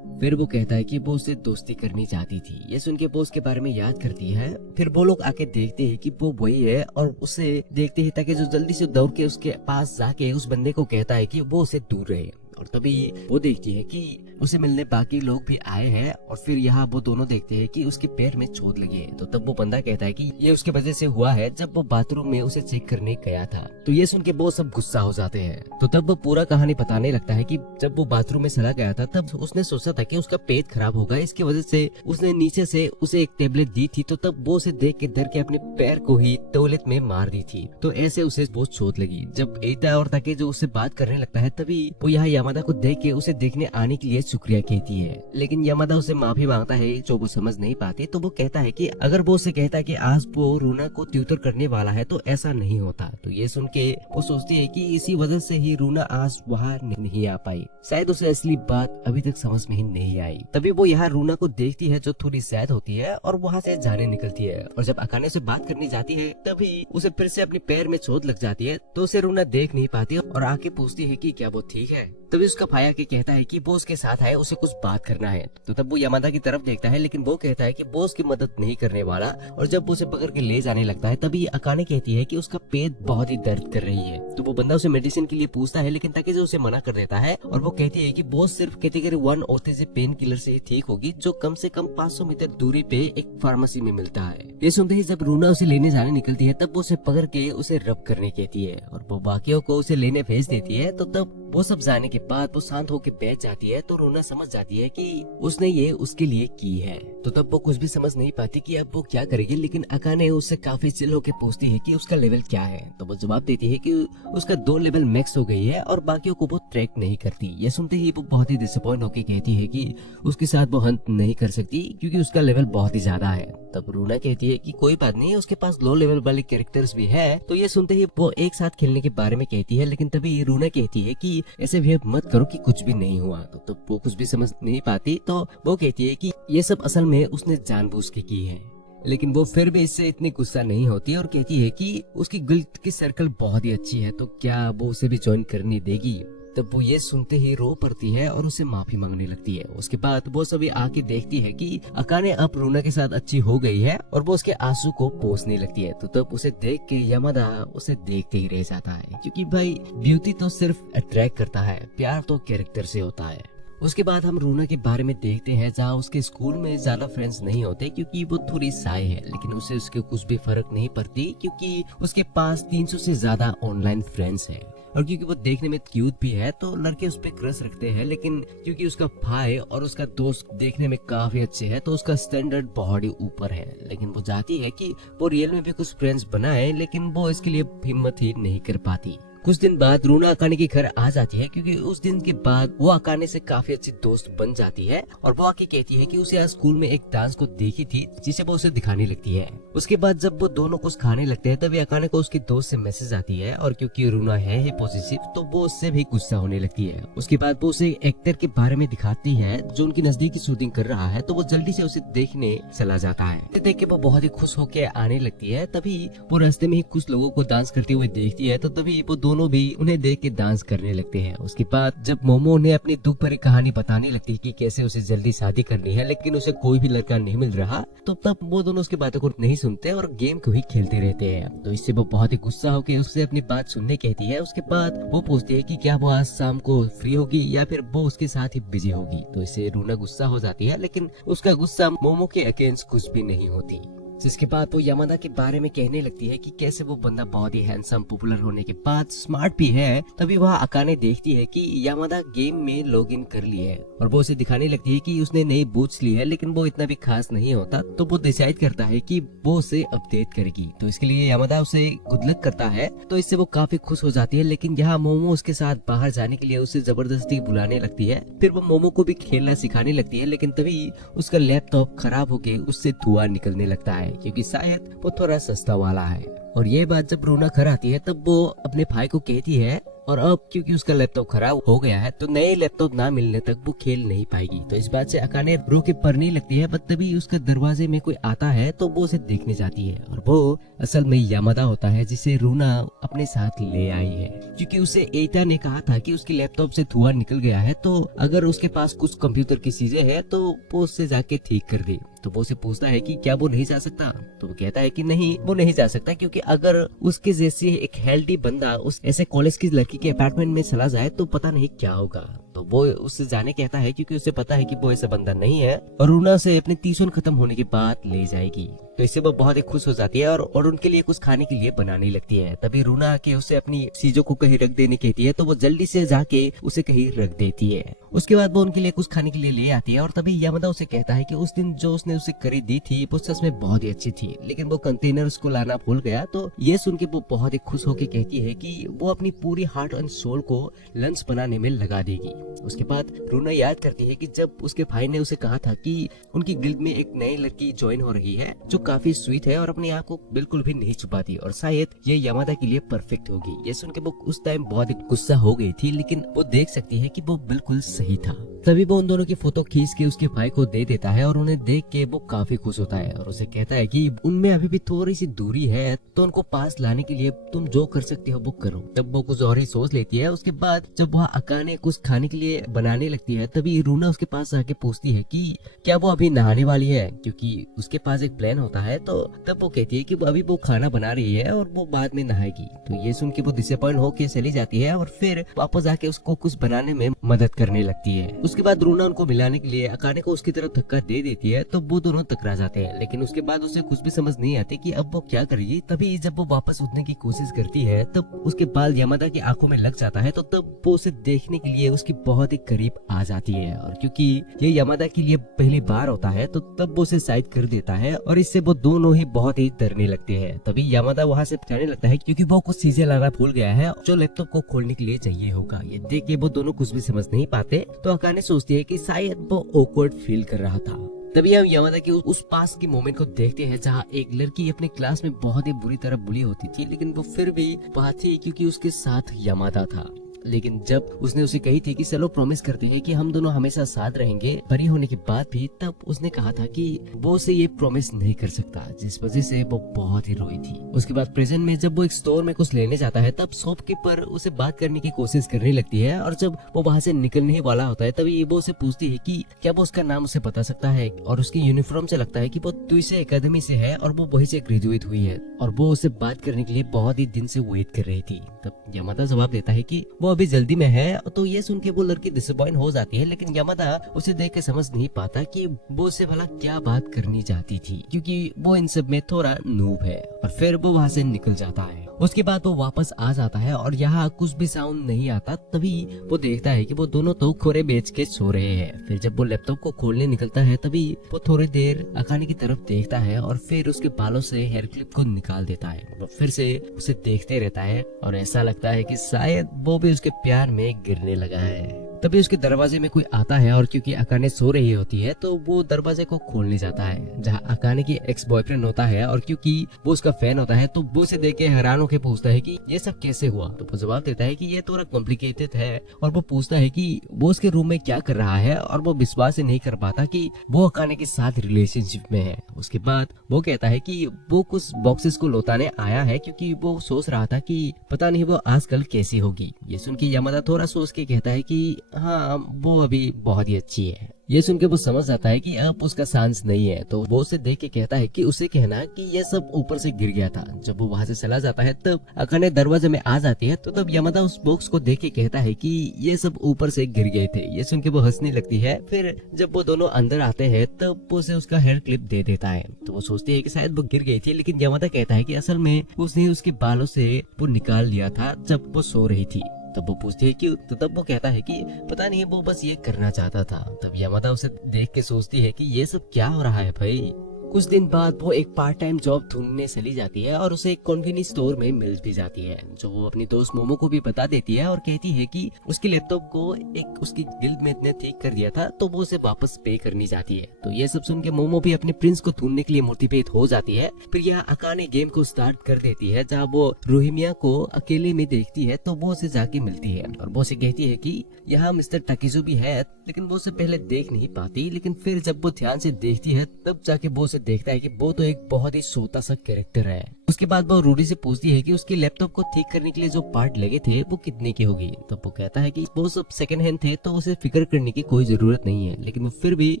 फिर वो कहता है कि वो उससे दोस्ती करनी चाहती थी। ये सुन के वो उसके बारे में याद करती है। फिर वो लोग आके देखते हैं कि वो वही है और उसे देखते ही ताकि जो जल्दी से दौड़ के उसके पास जाके उस बंदे को कहता है कि वो उसे दूर रहे। और तभी वो देखती है कि उसे मिलने बाकी लोग भी आए हैं और फिर यहाँ वो दोनों देखते हैं कि उसके पैर में चोट लगी है। तो तब वो बंदा कहता है कि ये उसकी वजह से हुआ है जब वो बाथरूम में उसे चेक करने गया था। तो ये सुन के वो सब गुस्सा हो जाते हैं। तो तब वो पूरा कहानी बताने लगता है कि जब वो बाथरूम में चला गया था तब उसने सोचा था कि उसका पेट खराब होगा, इसकी वजह से उसने नीचे से उसे एक टेबलेट दी थी। तो तब वो उसे देख के डर के अपने पैर को ही टॉयलेट में मार दी थी। तो ऐसे उसे बहुत चोट लगी। जब एटा और ताके जो उससे बात करने लगता है तभी वो यहाँ यमादा को देख के उसे देखने आने के लिए शुक्रिया कहती है, लेकिन यमादा उसे माफी मांगता है जो वो समझ नहीं पाती। तो वो कहता है कि अगर वो उसे कहता है कि आज वो रूना को ट्यूटर करने वाला है तो ऐसा नहीं होता। तो ये सुन के वो सोचती है कि इसी वजह से ही रूना आज वहाँ नहीं आ पाई। शायद उसे असली बात अभी तक समझ में ही नहीं आई। तभी वो यहाँ रूना को देखती है जो थोड़ी सैड होती है और वहाँ से जाने निकलती है। और जब अकाने से बात करने जाती है तभी उसे फिर से अपने पैर में चोट लग जाती है। तो उसे रूना देख नहीं पाती और आके पूछती है कि क्या वो ठीक है। तभी उसका भाई के कहता है कि वो उसके साथ है, उसे कुछ बात करना है। तो तब वो यमादा की तरफ देखता है, लेकिन वो कहता है कि वो उसकी मदद नहीं करने वाला। और जब वो उसे पकड़ के ले जाने लगता है तभी अकाने कहती है कि उसका पेट बहुत ही दर्द कर रही है। तो वो बंदा उसे मेडिसिन के लिए पूछता है, लेकिन ताकि उसे मना कर देता है और वो कहती है कि वो सिर्फ कैटेगरी 1 ऑटिज्म पेन किलर से ही ठीक होगी जो कम से कम 500 मीटर दूरी पे एक फार्मेसी में मिलता है। ये सुनते ही जब रूना उसे लेने जाने निकलती है तब वो उसे पकड़ के उसे रब करने कहती है और वो बाकियों को उसे लेने भेज देती है। तो तब वो सब जाने के बाद वो शांत होकर बैठ जाती है। तो रूना समझ जाती है कि उसने ये उसके लिए की है। तो तब वो कुछ भी समझ नहीं पाती कि अब वो क्या करेगी, लेकिन अकाने उससे काफी चिल होकर पूछती है कि उसका लेवल क्या है। तो वो जवाब देती है कि उसका 2 लेवल मैक्स हो गई है और बाकियों को वो ट्रैक नहीं करती। ये सुनते ही वो बहुत ही डिसअपॉइंट होकर कहती है कि उसके साथ वो हंट नहीं कर सकती क्योंकि उसका लेवल बहुत ही ज्यादा है। तब रूना कहती है कि कोई बात नहीं, उसके पास लो लेवल वाले कैरेक्टर्स भी है। तो ये सुनते ही वो एक साथ खेलने के बारे में कहती है, लेकिन तभी रूना कहती है कि ऐसे बिहेव मत करो कि कुछ भी नहीं हुआ। तो वो कुछ भी समझ नहीं पाती। तो वो कहती है कि ये सब असल में उसने जानबूझ के की है। लेकिन वो फिर भी इससे इतनी गुस्सा नहीं होती और कहती है कि उसकी गिल्ड की सर्कल बहुत ही अच्छी है, तो क्या वो उसे भी ज्वाइन करने देगी। तब वो ये सुनते ही रो पड़ती है और उसे माफी मांगने लगती है। उसके बाद वो सभी आके देखती है कि अकाने अब रूना के साथ अच्छी हो गई है और वो उसके आंसू को पोंछने लगती है। तो तब उसे देख के यामादा उसे देखते ही रह जाता है, क्योंकि भाई ब्यूटी तो सिर्फ अट्रैक्ट करता है, प्यार तो कैरेक्टर से होता है। उसके बाद हम रूना के बारे में देखते हैं, जहाँ उसके स्कूल में ज्यादा फ्रेंड्स नहीं होते क्योंकि वो थोड़ी शाय है, लेकिन उसे उसके कुछ भी फर्क नहीं पड़ती क्योंकि उसके पास 300 से ज्यादा ऑनलाइन फ्रेंड्स हैं। और क्योंकि वो देखने में क्यूट भी है तो लड़के उस पर क्रश रखते हैं, लेकिन क्योंकि उसका भाई और उसका दोस्त देखने में काफी अच्छे हैं तो उसका स्टैंडर्ड बहुत ही ऊपर है। लेकिन वो चाहती है कि वो रियल में भी कुछ फ्रेंड्स बनाए, लेकिन वो इसके लिए हिम्मत ही नहीं कर पाती। कुछ दिन बाद रूना अकाने के घर आ जाती है, क्योंकि उस दिन के बाद वो अकाने से काफी अच्छी दोस्त बन जाती है और वो आके कहती है कि उसे आज स्कूल में एक डांस को देखी थी जिसे वो उसे दिखाने लगती है। उसके बाद जब वो दोनों कुछ खाने लगते हैं तभी अकाने को उसके दोस्त से मैसेज आती है और क्योंकि रूना है ही पॉजिटिव तो वो उससे भी गुस्सा होने लगती है। उसके बाद वो उसे एक्टर के बारे में दिखाती है जो उनकी नजदीकी शूटिंग कर रहा है, तो वो जल्दी से उसे देखने चला जाता है। देख के वो बहुत ही खुश होकर आने लगती है। तभी वो रास्ते में ही कुछ लोगों को डांस करते हुए देखती है, तो तभी वो दोनों भी उन्हें देख के डांस करने लगते हैं। उसके बाद जब मोमो उन्हें अपनी दुख भरी कहानी बताने लगती है कि कैसे उसे जल्दी शादी करनी है लेकिन उसे कोई भी लड़का नहीं मिल रहा, तो तब वो दोनों उसकी बातों को नहीं सुनते और गेम को ही खेलते रहते हैं। तो इससे वो बहुत ही गुस्सा होकर उससे अपनी बात सुनने कहती है। उसके बाद वो पूछती है कि क्या वो आज शाम को फ्री होगी या फिर वो उसके साथ ही बिजी होगी। तो इससे रूना गुस्सा हो जाती है, लेकिन उसका गुस्सा मोमो के अगेंस्ट कुछ भी नहीं होती। जिसके बाद वो यामादा के बारे में कहने लगती है कि कैसे वो बंदा बहुत ही हैंडसम, पॉपुलर होने के बाद स्मार्ट भी है। तभी वह अकाने देखती है कि यामादा गेम में लॉगिन कर ली है और वो उसे दिखाने लगती है कि उसने नई बूट्स ली है, लेकिन वो इतना भी खास नहीं होता। तो वो डिसाइड करता है कि वो उसे अपडेट करेगी, तो इसके लिए यामादा उसे गुड लक करता है। तो इससे वो काफी खुश हो जाती है, लेकिन यहाँ मोमो उसके साथ बाहर जाने के लिए उसे जबरदस्ती बुलाने लगती है। फिर वो मोमो को भी खेलना सिखाने लगती है, लेकिन तभी उसका लैपटॉप खराब होके उससे धुआं निकलने लगता है क्योंकि शायद वो थोड़ा सस्ता वाला है। और ये बात जब रूना घर आती है तब वो अपने भाई को कहती है, और अब क्योंकि उसका लैपटॉप खराब हो गया है तो नए लैपटॉप ना मिलने तक वो खेल नहीं पाएगी। तो इस बात से अकाने रो के पढ़ने लगती है, बट तभी उसका दरवाजे में कोई आता है तो वो उसे देखने जाती है और वो असल में यामादा होता है जिसे रूना अपने साथ ले आई है। क्योंकि उसे एटा ने कहा था कि उसके लैपटॉप से धुआं निकल गया है, तो अगर उसके पास कुछ कंप्यूटर की चीजें है तो वो उससे जाके ठीक कर दे। तो वो उसे पूछता है कि क्या वो नहीं जा सकता, तो वो कहता है कि नहीं, वो नहीं जा सकता क्योंकि अगर उसके जैसे एक हेल्दी बंदा उस ऐसे कॉलेज की लड़की के अपार्टमेंट में चला जाए तो पता नहीं क्या होगा। तो वो उससे जाने कहता है क्योंकि उसे पता है कि वो ऐसा बंदा नहीं है और रूना से अपने ट्यूशन खत्म होने के बाद ले जाएगी। तो इससे वो बहुत ही खुश हो जाती है और उनके लिए कुछ खाने के लिए बनाने लगती है। तभी रूना आके उसे अपनी चीजों को कहीं रख देने कहती है, तो वो जल्दी से जाके उसे कहीं रख देती है। उसके बाद वो उनके लिए कुछ खाने के लिए ले आती है और तभी यामादा उसे कहता है कि उस दिन जो उसने उसे करी दी थी वो सच में बहुत ही अच्छी थी, लेकिन वो कंटेनर उसको लाना भूल गया। तो ये सुन के वो बहुत ही खुश होकर कहती है कि वो अपनी पूरी हार्ट एंड सोल को लंच बनाने में लगा देगी। उसके बाद रूना याद करती है कि जब उसके भाई ने उसे कहा था कि उनकी गिल्ड में एक नई लड़की ज्वाइन हो रही है जो काफी स्वीट है और अपने आप को बिल्कुल भी नहीं छुपाती और शायद ये यामादा के लिए परफेक्ट होगी। ये सुन के वो उस टाइम बहुत ही गुस्सा हो गई थी, लेकिन वो देख सकती है कि वो बिल्कुल सही था। तभी वो उन दोनों की फोटो खींच के उसके भाई को दे देता है और उन्हें देख के वो काफी खुश होता है और उसे कहता है कि उनमें अभी भी थोड़ी सी दूरी है, तो उनको पास लाने के लिए तुम जो कर सकते हो वो करो। जब वो कुछ और ही सोच लेती है, उसके बाद जब वह अकाने कुछ खाने के लिए बनाने लगती है तभी रूना उसके पास आके पूछती है कि क्या वो अभी नहाने वाली है, क्योंकि उसके पास एक प्लान होता है। तो तब वो कहती है कि वो अभी वो खाना बना रही है और वो बाद में नहाएगी। तो ये सुन के वो डिसअपॉइंट होके चली जाती है और फिर वापस आके उसको कुछ बनाने में मदद करने लगती है। उसके बाद रूना उनको मिलाने के लिए अकाने को उसकी तरफ धक्का दे देती है, तो वो दोनों टकरा जाते हैं। लेकिन उसके बाद उसे कुछ भी समझ नहीं आती कि अब वो क्या करेगी। तभी जब वो वापस उठने की कोशिश करती है तब उसके बाल यामादा की आंखों में लग जाता है, तो तब वो उसे देखने के लिए उसकी बहुत ही करीब आ जाती है और क्योंकि ये यामादा के लिए पहली बार होता है तो तब वो उसे साइड कर देता है और इससे वो दोनों ही बहुत ही डरने लगते हैं। तभी यामादा वहाँ से जाने लगता है क्योंकि वो कुछ चीजें लाना भूल गया है जो लैपटॉप को खोलने के लिए चाहिए होगा। ये देख के वो दोनों कुछ भी समझ नहीं पाते, तो अकाने सोचती है कि शायद वो ऑकवर्ड फील कर रहा था। तभी हम यामादा के उस पास की मोमेंट को देखते हैं जहाँ एक लड़की अपने क्लास में बहुत ही बुरी तरह बुली होती थी, लेकिन वो फिर भी वहाँ थी क्योंकि उसके साथ यामादा था। लेकिन जब उसने उसे कही थी कि चलो प्रॉमिस करते हैं कि हम दोनों हमेशा साथ रहेंगे परी होने के बाद भी, तब उसने कहा था कि वो उसे ये प्रॉमिस नहीं कर सकता, जिस वजह से वो बहुत ही रोई थी। उसके बाद प्रेजेंट में जब वो एक स्टोर में कुछ लेने जाता है तब शॉपकीपर उसे बात करने की कोशिश करने लगती है, और जब वो वहाँ से निकलने ही वाला होता है तभी वो उसे पूछती है कि क्या वो उसका नाम उसे बता सकता है, और उसकी यूनिफॉर्म से लगता है कि वो ट्विसे एकेडमी से है और वो वहीं से ग्रेजुएट हुई है, और वो उससे बात करने के लिए बहुत ही दिन से वेट कर रही थी। तब यामादा जवाब देता है कि वो अभी जल्दी में है। तो ये सुन के वो लड़की डिसअपॉइंट हो जाती है, लेकिन यामादा उसे देख के समझ नहीं पाता कि वो उससे भला क्या बात करनी चाहती थी, क्योंकि वो इन सब में थोड़ा नूब है। और फिर वो वहाँ से निकल जाता है। उसके बाद वो वापस आ जाता है और यहाँ कुछ भी साउंड नहीं आता। तभी वो देखता है कि वो दोनों तो खोरे बेच के सो रहे हैं। फिर जब वो लैपटॉप को खोलने निकलता है तभी वो थोड़ी देर अकाने की तरफ देखता है और फिर उसके बालों से हेयर क्लिप को निकाल देता है। वो फिर से उसे देखते रहता है और ऐसा लगता है कि शायद वो भी उसके प्यार में गिरने लगा है। तभी उसके दरवाजे में कोई आता है और क्योंकि अकाने सो रही होती है तो वो दरवाजे को खोलने जाता है, जहाँ अकाने की एक्स बॉयफ्रेंड होता है, और क्योंकि वो उसका फैन होता है तो वो उसे देख के हैरान होकर पूछता है कि ये सब कैसे हुआ। तो वो जवाब देता है कि ये थोड़ा कॉम्प्लिकेटेड है, और वो पूछता है कि वो उसके रूम में क्या कर रहा है, और वो विश्वास ही नहीं कर पाता कि वो अकाने के साथ रिलेशनशिप में है। उसके बाद वो कहता है कि वो कुछ बॉक्सेस को लौटाने आया है, क्योंकि वो सोच रहा था कि पता नहीं वो आजकल कैसी होगी। ये सुन के यामादा थोड़ा सोच के कहता है कि हाँ, वो अभी बहुत ही अच्छी है। ये सुन के वो समझ जाता है कि अब उसका चांस नहीं है, तो वो उसे देख के कहता है कि उसे कहना कि ये सब ऊपर से गिर गया था। जब वो वहाँ से चला जाता है तब अकाने दरवाजे में आ जाती है, तो तब यामादा उस बॉक्स को देख के कहता है कि ये सब ऊपर से गिर गए थे। ये सुन के वो हंसने लगती है। फिर जब वो दोनों अंदर आते हैं तब वो उसे उसका हेयर क्लिप दे देता है। तो वो सोचती है कि शायद वो गिर गई थी, लेकिन यामादा कहता है कि असल में उसने उसके बालों से वो निकाल लिया था जब वो सो रही थी। तब वो पूछती है कि, तो तब वो कहता है कि पता नहीं वो बस ये करना चाहता था। तब यामादा उसे देख के सोचती है कि ये सब क्या हो रहा है भाई। कुछ दिन बाद वो एक पार्ट टाइम जॉब ढूंढने चली जाती है और उसे एक कॉन्वेनियंस स्टोर में मिल भी जाती है, जो वो अपनी दोस्त मोमो को भी बता देती है और कहती है कि उसके लैपटॉप को एक उसकी गिल्डमेट ने ठीक कर दिया था, तो वो उसे वापस पे करनी चाहती है। तो ये सब सुन के मोमो भी अपने प्रिंस को ढूंढने के लिए मोटिवेट हो जाती है। फिर यहाँ अकाने गेम को स्टार्ट कर देती है, जहाँ वो रोहिमिया को अकेले में देखती है तो वो उसे जाके मिलती है और वो उसे कहती है कि यहाँ मिस्टर टाकिजो भी है, लेकिन वो उसे पहले देख नहीं पाती। लेकिन फिर जब वो ध्यान से देखती है तब जाके वो उसे देखता है कि वो तो एक बहुत ही छोटा सा कैरेक्टर है। उसके बाद वो रूडी से पूछती है कि उसके लैपटॉप को ठीक करने के लिए जो पार्ट लगे थे वो कितने के होगी। तो वो कहता है कि वो सब सेकंड हैंड थे तो उसे फिक्र करने की कोई जरूरत नहीं है, लेकिन वो फिर भी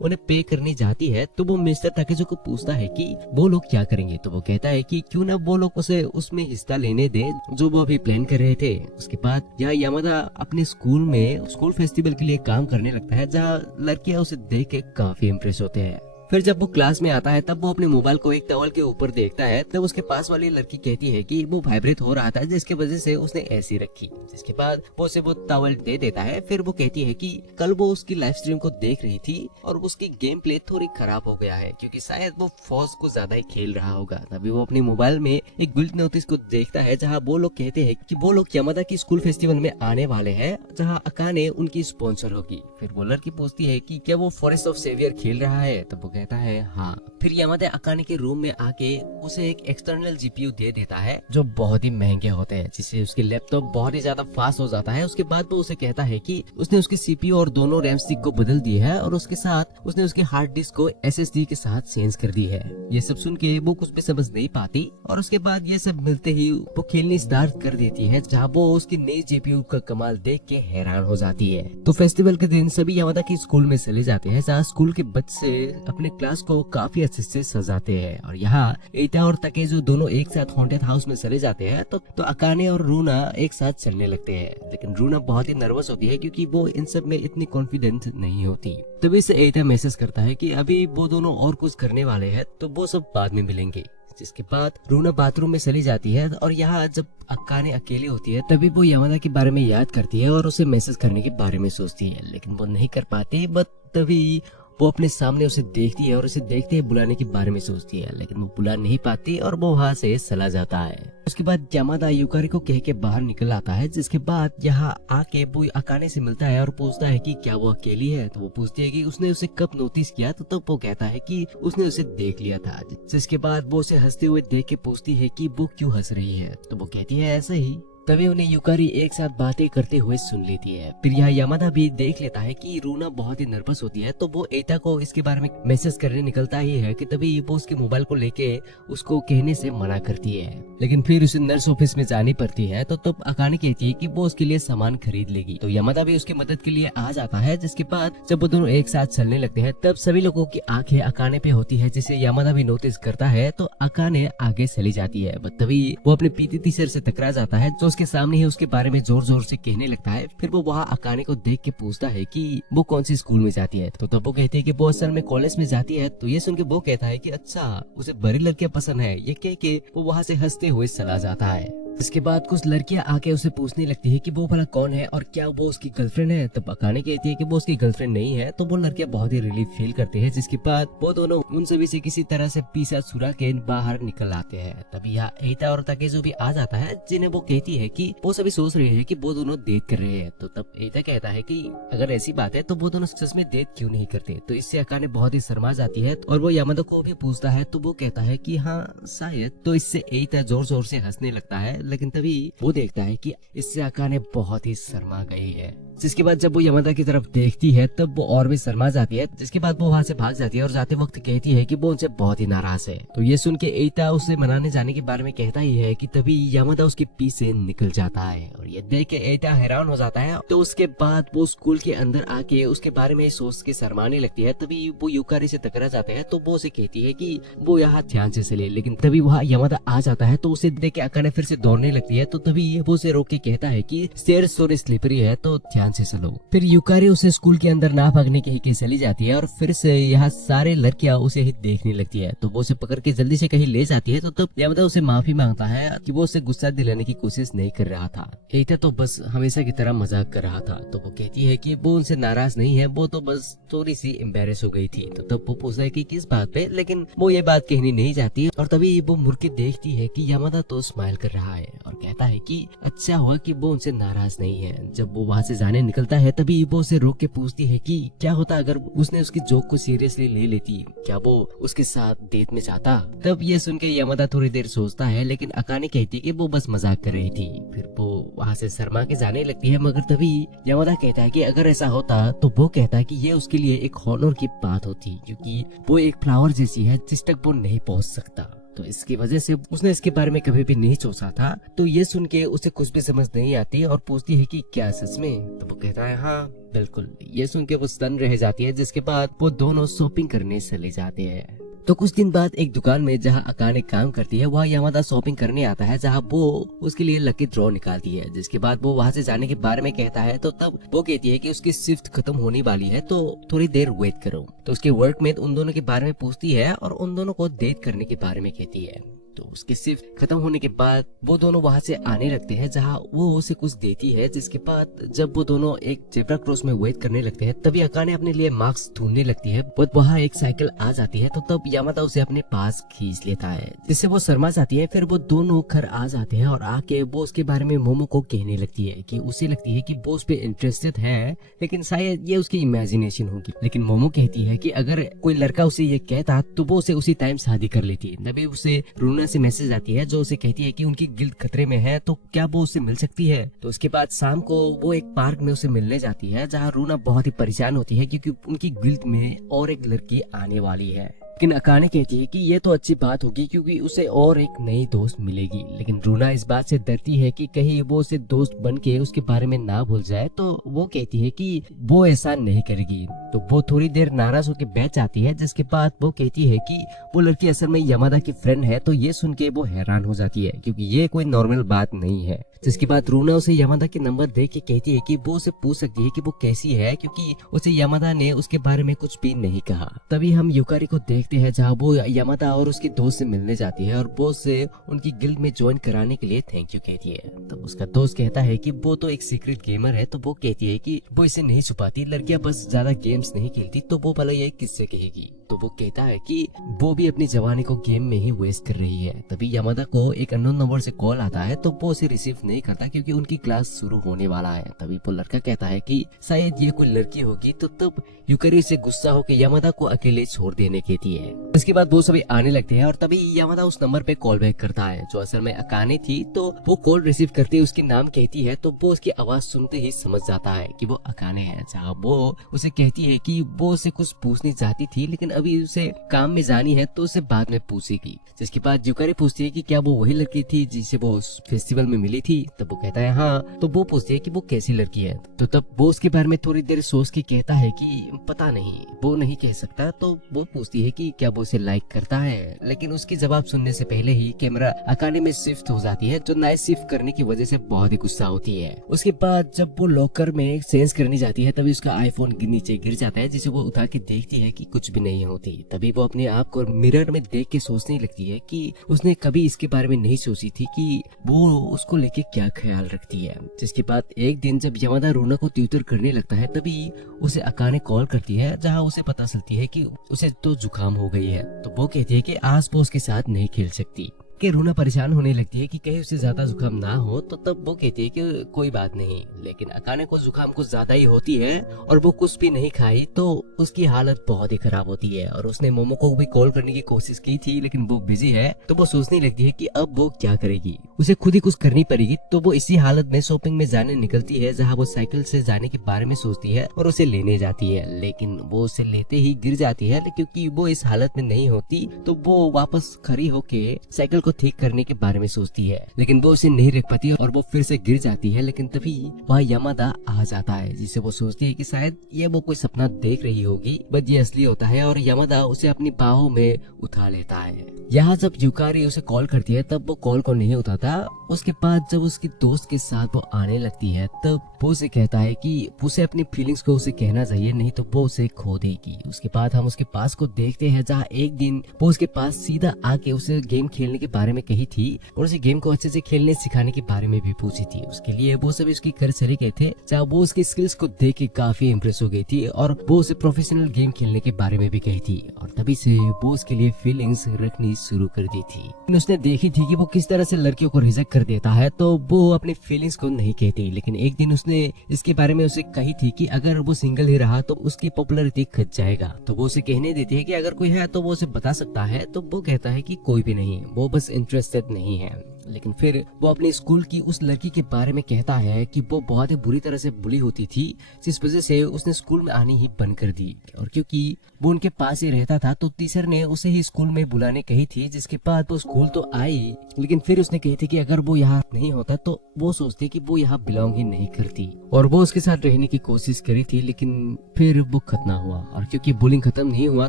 उन्हें पे करनी चाहती है। तो वो मिस्टर टाकिजो को पूछता है कि वो लोग क्या करेंगे। तो वो कहता है कि क्यों ना वो लोग उसे उसमें हिस्सा लेने दे जो वो अभी प्लान कर रहे थे। उसके बाद यहाँ यामादा अपने स्कूल में स्कूल फेस्टिवल के लिए काम करने लगता है, जहाँ लड़कियां उसे देख के काफी इम्प्रेस होते हैं। फिर जब वो क्लास में आता है तब वो अपने मोबाइल को एक टॉवल के ऊपर देखता है। तब उसके पास वाली लड़की कहती है कि वो वाइब्रेट हो रहा था, जिसकी वजह से उसने ऐसी रखी। जिसके बाद वो उसे वो टॉवल दे देता है। फिर वो कहती है कि कल वो उसकी लाइव स्ट्रीम को देख रही थी और उसकी गेम प्ले थोड़ी खराब हो गया है, क्योंकि शायद वो फॉस को ज्यादा ही खेल रहा होगा। तभी वो अपने मोबाइल में एक गिल्ड नोटिस को देखता है, जहाँ वो लोग कहते हैं कि वो लोग यामादा की स्कूल फेस्टिवल में आने वाले हैं, जहाँ अकाने उनकी स्पॉन्सर होगी। फिर वो लड़की पूछती है कि क्या वो फॉरेस्ट ऑफ सेवियर खेल रहा है। तब वो कहता है हाँ। फिर यामादा अकाने के रूम में आके उसे एक एक्सटर्नल जीपीयू दे देता है, जो बहुत ही महंगे होते हैं, जिससे उसके लैपटॉप बहुत ही ज्यादा फास्ट हो जाता है। उसके बाद वो उसे कहता है कि उसने उसकी सीपीयू और दोनों रैम स्टिक को बदल दी है और उसके साथ उसने उसके हार्ड डिस्क को एसएसडी के साथ चेंज कर दी है। ये सब सुन के वो कुछ भी समझ नहीं पाती और उसके बाद ये सब मिलते ही वो खेलने स्टार्ट कर देती है, जहाँ वो उसकी नई जीपीयू का कमाल देख के हैरान हो जाती है। तो फेस्टिवल के दिन सभी यामादा की स्कूल में चले जाते हैं, जहाँ स्कूल के बच्चे अपने क्लास को काफी अच्छे से सजाते हैं। और यहाँ एटा और ताकेजो दोनों एक साथ हॉन्टेड हाउस में चले जाते हैं। तो अकाने और रूना एक साथ चलने लगते हैं, लेकिन रूना बहुत ही नर्वस होती है क्योंकि वो इन सब में इतनी कॉन्फिडेंट नहीं होती। तभी से एटा मैसेज करता है कि अभी वो दोनों और कुछ करने वाले हैं, तो वो सब बाद में मिलेंगे। जिसके बाद रूना बाथरूम में चली जाती है और यहाँ जब अकाने अकेली होती है तभी वो यामादा के बारे में याद करती है और उसे मैसेज करने के बारे में सोचती है, लेकिन वो नहीं कर पाती। बट तभी वो अपने सामने उसे देखती है और उसे देखते ही बुलाने के बारे में सोचती है, लेकिन वो बुला नहीं पाती और वो वहाँ से चला जाता है। उसके बाद यामादा युकारी को कह के बाहर निकल आता है। जिसके बाद यहाँ आके वो अकाने से मिलता है और पूछता है कि क्या वो अकेली है। तो वो पूछती है कि उसने उसे कब नोटिस किया। तो तब वो कहता है कि उसने उसे देख लिया था। जिसके बाद वो उसे हंसते हुए देख के पूछती है कि वो क्यों हंस रही है। तो वो कहती है ऐसे ही। तभी उन्हें युकारी एक साथ बातें करते हुए सुन लेती है। फिर यहाँ यामादा भी देख लेता है कि रूना बहुत ही नर्वस होती है, तो वो एटा को इसके बारे में मैसेज करने निकलता ही है कि तभी वो उसके मोबाइल को लेके उसको कहने से मना करती है। लेकिन फिर उसे नर्स ऑफिस में जानी पड़ती है, तो तब अकाने कहती है कि वो उसके लिए सामान खरीद लेगी। तो यामादा भी उसकी मदद के लिए आ जाता है, जिसके बाद जब वो दोनों एक साथ चलने लगते हैं तब सभी लोगों की आंखें अकाने पे होती है, जिसे यामादा भी नोटिस करता है। तो अकाने आगे चली जाती है, बट तभी वो अपने पीटी टीचर से टकरा जाता है, जो उसके सामने ही उसके बारे में जोर जोर से कहने लगता है। फिर वो वहाँ अकाने को देख के पूछता है कि वो कौन सी स्कूल में जाती है। तो तब वो कहती है कि वो असल में कॉलेज में जाती है। तो ये सुन के वो कहता है कि अच्छा, उसे बड़ी लड़कियां पसंद है। ये कह के वो वहाँ से हंसते हुए चला जाता है। इसके बाद कुछ लड़कियां आके उसे पूछने लगती है कि वो भला कौन है और क्या वो उसकी गर्लफ्रेंड है। तब अकाने कहती है कि वो उसकी गर्लफ्रेंड नहीं है। तो वो लड़कियां बहुत ही रिलीफ फील करते हैं, जिसके बाद वो दोनों उन सभी से किसी तरह से पीछा छुड़ा के बाहर निकल आते हैं। तभी यहाँ एटा और ताकेजो भी आ जाता है, जिन्हें वो कहती है कि वो सभी सोच रहे हैं कि वो दोनों डेट कर रहे हैं। तो तब एटा कहता है कि अगर ऐसी बात है तो वो दोनों सच में डेट क्यों नहीं करते। तो इससे अकाने बहुत ही शर्मा जाती है और वो यामादा को भी पूछता है, तो वो कहता है कि हाँ शायद। तो इससे एटा जोर जोर से हंसने लगता है, लेकिन तभी वो देखता है कि इससे अकाने बहुत ही शर्मा गई है। जिसके बाद जब वो यामादा की तरफ देखती है तब वो और भी शर्मा जाती है। जिसके बाद वो वहाँ से भाग जाती है और जाते वक्त कहती है कि वो उनसे बहुत ही नाराज है। तो ये सुन के एटा उसे मनाने जाने के बारे में कहता ही है कि तभी यामादा उसके पीछे निकल जाता है और ये देख के एटा हैरान हो जाता है। तो उसके बाद वो स्कूल के अंदर आके उसके बारे में सोच के शर्माने लगती है। तभी वो युकारी से टकरा जाते हैं, तो वो उसे कहती है कि वो यहाँ ध्यान से चले। लेकिन तभी वहाँ यामादा आ जाता है, तो उसे देख के अकाने फिर से दौड़ने लगती है। तो तभी वो उसे रोक के कहता है कि स्टेयर्स थोड़े स्लिपरी है, तो ध्यान से चलो। फिर युकारी उसे स्कूल के अंदर ना भागने के चली जाती है और फिर से यहाँ सारे लड़कियां उसे ही देखने लगती है। तो वो उसे पकड़ के जल्दी से कहीं ले जाती है। तो तब यामादा उसे माफी मांगता है कि वो उसे गुस्सा दिलाने की कोशिश नहीं कर रहा था, एटा तो बस हमेशा की तरह मजाक कर रहा था। तो वो कहती है कि वो उनसे नाराज नहीं है, वो तो बस थोड़ी सी एम्बेरस हो गई थी। तो तब वो पूछता है कि किस बात पे, लेकिन वो ये बात कहनी नहीं चाहती। और तभी वो मुड़ के देखती है कि यामादा तो स्माइल कर रहा है और कहता है कि अच्छा हुआ कि वो उनसे नाराज नहीं है। जब वो वहाँ से जाने निकलता है तभी वो उसे रोक के पूछती है कि क्या होता अगर उसने उसकी जोक को सीरियसली ले लेती, क्या वो उसके साथ डेट में जाता। तब ये सुन के यामादा थोड़ी देर सोचता है, लेकिन अकाने कहती कि वो बस मजाक कर रही थी। फिर वो वहाँ से शर्मा के जाने लगती है, मगर तभी यामादा कहता है कि अगर ऐसा होता तो वो कहता है कि ये उसके लिए एक हॉनर की बात होती, क्योंकि वो एक फ्लावर जैसी है जिस तक वो नहीं पहुँच सकता। तो इसकी वजह से उसने इसके बारे में कभी भी नहीं सोचा था। तो ये सुन के उसे कुछ भी समझ नहीं आती और पूछती है कि क्या सच में। तो वो कहता है हाँ बिल्कुल। ये सुन के वो स्तन रह जाती है, जिसके बाद वो दोनों शॉपिंग करने चले जाते हैं। तो कुछ दिन बाद एक दुकान में जहाँ अकाने काम करती है वहाँ यामादा शॉपिंग करने आता है, जहाँ वो उसके लिए लकी ड्रॉ निकालती है। जिसके बाद वो वहाँ से जाने के बारे में कहता है। तो तब वो कहती है कि उसकी शिफ्ट खत्म होने वाली है, तो थोड़ी देर वेट करो। तो उसके वर्कमेट उन दोनों के बारे में पूछती है और उन दोनों को डेट करने के बारे में कहती है। तो उसकी शिफ्ट खत्म होने के बाद वो दोनों वहाँ से आने लगते हैं, जहाँ वो उसे कुछ देती है। जिसके बाद जब वो दोनों एक जेब्रा क्रॉस में वेट करने लगते हैं तभी अकाने अपने लिए मास्क ढूंढने लगती है, बट वहाँ एक साइकिल आ जाती है। तो तब यामादा उसे अपने पास खींच लेता है, जिससे वो शर्मा जाती है। फिर वो दोनों घर आ जाते हैं और आके वो उसके बारे में मोमो को कहने लगती है कि उसे लगती है कि वो उस पे इंटरेस्टेड है, लेकिन शायद ये उसकी इमेजिनेशन होगी। लेकिन मोमो कहती है कि अगर कोई लड़का उसे ये कहता तो वो उसे उसी टाइम शादी कर लेती। तभी उसे रूना से मैसेज आती है जो उसे कहती है कि उनकी गिल्ड खतरे में है, तो क्या वो उससे मिल सकती है। तो उसके बाद शाम को वो एक पार्क में उसे मिलने जाती है, जहाँ रूना बहुत ही परेशान होती है क्योंकि उनकी गिल्ड में और एक लड़की आने वाली है। लेकिन अकाने कहती है कि ये तो अच्छी बात होगी क्योंकि उसे और एक नई दोस्त मिलेगी। लेकिन रूना इस बात से डरती है कि कहीं वो उसे दोस्त बन के उसके बारे में ना भूल जाए। तो वो कहती है कि वो ऐसा नहीं करेगी। तो वो थोड़ी देर नाराज होकर बैठ जाती है, जिसके बाद वो कहती है कि वो लड़की असल में यामादा की फ्रेंड है। तो ये सुन के वो हैरान हो जाती है क्योंकि ये कोई नॉर्मल बात नहीं है। जिसके बाद रूना उसे यामादा के नंबर दे के कहती है कि वो उसे पूछ सकती है कि वो कैसी है, क्योंकि उसे यामादा ने उसके बारे में कुछ भी नहीं कहा। तभी हम युकारी को देखते हैं, जहाँ वो यामादा और उसकी दोस्त से मिलने जाती है और वो उसे उनकी गिल्ड में ज्वाइन कराने के लिए थैंक यू कहती है। तो उसका दोस्त कहता है कि वो तो एक सीक्रेट गेमर है। तो वो कहती है कि वो इसे नहीं छुपाती, लड़कियां बस ज्यादा गेम्स नहीं खेलती, तो वो भला ये किससे कहेगी। तो वो कहता है कि वो भी अपनी जवानी को गेम में ही वेस्ट कर रही है। तभी यामादा को एक अननोन नंबर से कॉल आता है तो वो उसे रिसीव नहीं करता क्योंकि उनकी क्लास शुरू होने वाला है। तभी वो लड़का कहता है कि शायद ये कोई लड़की होगी, तो तब यूकारी से गुस्सा होकर यामादा को अकेले छोड़ देने कहती है। इसके बाद वो सभी आने लगते हैं और तभी यामादा उस नंबर पे कॉल बैक करता है जो असल में अकाने थी। तो वो कॉल रिसीव करते ही उसके नाम कहती है तो वो उसकी आवाज सुनते ही समझ जाता है कि वो अकाने है। जहाँ वो उसे कहती है कि वो उसे कुछ पूछनी चाहती थी लेकिन अभी उसे काम में जानी है तो उसे बाद में पूछेगी। जिसके बाद यूकारी पूछती है कि क्या वो वही लड़की थी जिसे वो उस फेस्टिवल में मिली थी। तब वो कहता है हाँ। तो वो पूछती है कि वो कैसी लड़की है। तो तब वो उसके बारे में थोड़ी देर सोच के कहता है कि पता नहीं, वो नहीं कह सकता। तो वो पूछती है कि क्या वो उसे लाइक करता है, लेकिन उसकी जवाब सुनने से पहले ही कैमरा अकाने में शिफ्ट हो जाती है जो नाइट शिफ्ट करने की वजह से बहुत ही गुस्सा होती है। उसके बाद जब वो लॉकर में चेंज करने जाती है तभी उसका आईफोन नीचे गिर जाता है जिसे वो उठा के देखती है कि कुछ भी नहीं होती। तभी वो अपने आप को मिरर में देख के सोचने लगती है कि उसने कभी इसके बारे में नहीं सोची थी कि वो उसको लेके क्या ख्याल रखती है। जिसके बाद एक दिन जब यामादा रोना को ट्यूटर करने लगता है तभी उसे अकाने कॉल करती है जहाँ उसे पता चलती है कि उसे तो जुकाम हो गई है। तो वो कहती है कि आज वो उसके साथ नहीं खेल सकती। कि रूना परेशान होने लगती है कि कहीं उसे ज्यादा जुकाम ना हो। तो तब वो कहती है कि कोई बात नहीं, लेकिन अकाने को जुकाम कुछ ज्यादा ही होती है और वो कुछ भी नहीं खाई तो उसकी हालत बहुत ही खराब होती है। और उसने मोमो को भी कॉल करने की कोशिश की थी लेकिन वो बिजी है। तो वो सोचने लगती है कि अब वो क्या करेगी, उसे खुद ही कुछ करनी पड़ेगी। तो वो इसी हालत में शॉपिंग में जाने निकलती है जहाँ वो साइकिल से जाने के बारे में सोचती है और उसे लेने जाती है। लेकिन वो उसे लेते ही गिर जाती है क्योंकि वो इस हालत में नहीं होती। तो वो वापस खड़ी होके साइकिल को ठीक करने के बारे में सोचती है लेकिन वो उसे नहीं रख पाती और वो फिर से गिर जाती है। लेकिन तभी वहाँ यामादा आ जाता है जिसे वो सोचती है कि शायद ये वो कोई सपना देख रही होगी, बट ये असली होता है और यामादा उसे अपनी बाहों में उठा लेता है। यहाँ जब यूकारी उसे कॉल करती है तब वो कॉल को नहीं उठाता। उसके बाद जब उसकी दोस्त के साथ वो आने लगती है तब वो उसे कहता है कि उसे अपनी फीलिंग्स को उसे कहना चाहिए, नहीं तो वो उसे खो देगी। उसके बाद हम उसके पास को देखते हैं जहाँ एक दिन वो उसके पास सीधा आके उसे गेम खेलने के बारे में कही थी और उसे गेम को अच्छे से खेलने सिखाने के बारे में भी पूछी थी। उसके लिए वो सभी उसके घर चले गए थे जहाँ वो उसके स्किल्स को देख के काफी इम्प्रेस हो गई थी और वो उसे प्रोफेशनल गेम खेलने के बारे में भी कही थी। और तभी से वो उसके लिए फीलिंग्स रखनी शुरू कर दी थी। उसने देखी थी कि वो किस तरह से लड़कियों को रिजेक्ट कर देता है तो वो अपनी फीलिंग्स को नहीं कहती। लेकिन एक दिन उसने इसके बारे में उसे कही थी कि अगर वो सिंगल ही रहा तो उसकी पॉपुलैरिटी घट जाएगा। तो वो उसे कहने देती है कि अगर कोई है तो वो उसे बता सकता है। तो वो कहता है कि कोई भी नहीं, वो बस इंटरेस्टेड नहीं है। लेकिन फिर वो अपने स्कूल की उस लड़की के बारे में कहता है कि वो बहुत ही बुरी तरह से बुली होती थी जिस वजह से उसने स्कूल में आनी ही बंद कर दी। और क्योंकि वो उनके पास ही रहता था तो टीचर ने उसे ही स्कूल में बुलाने कही थी। जिसके बाद वो स्कूल तो आई लेकिन फिर उसने कही थी कि अगर वो यहाँ नहीं होता तो वो सोचती कि वो यहाँ बिलोंग ही नहीं करती। और वो उसके साथ रहने की कोशिश करी थी लेकिन फिर वो खत्म हुआ। और क्योंकि बुलिंग खत्म नहीं हुआ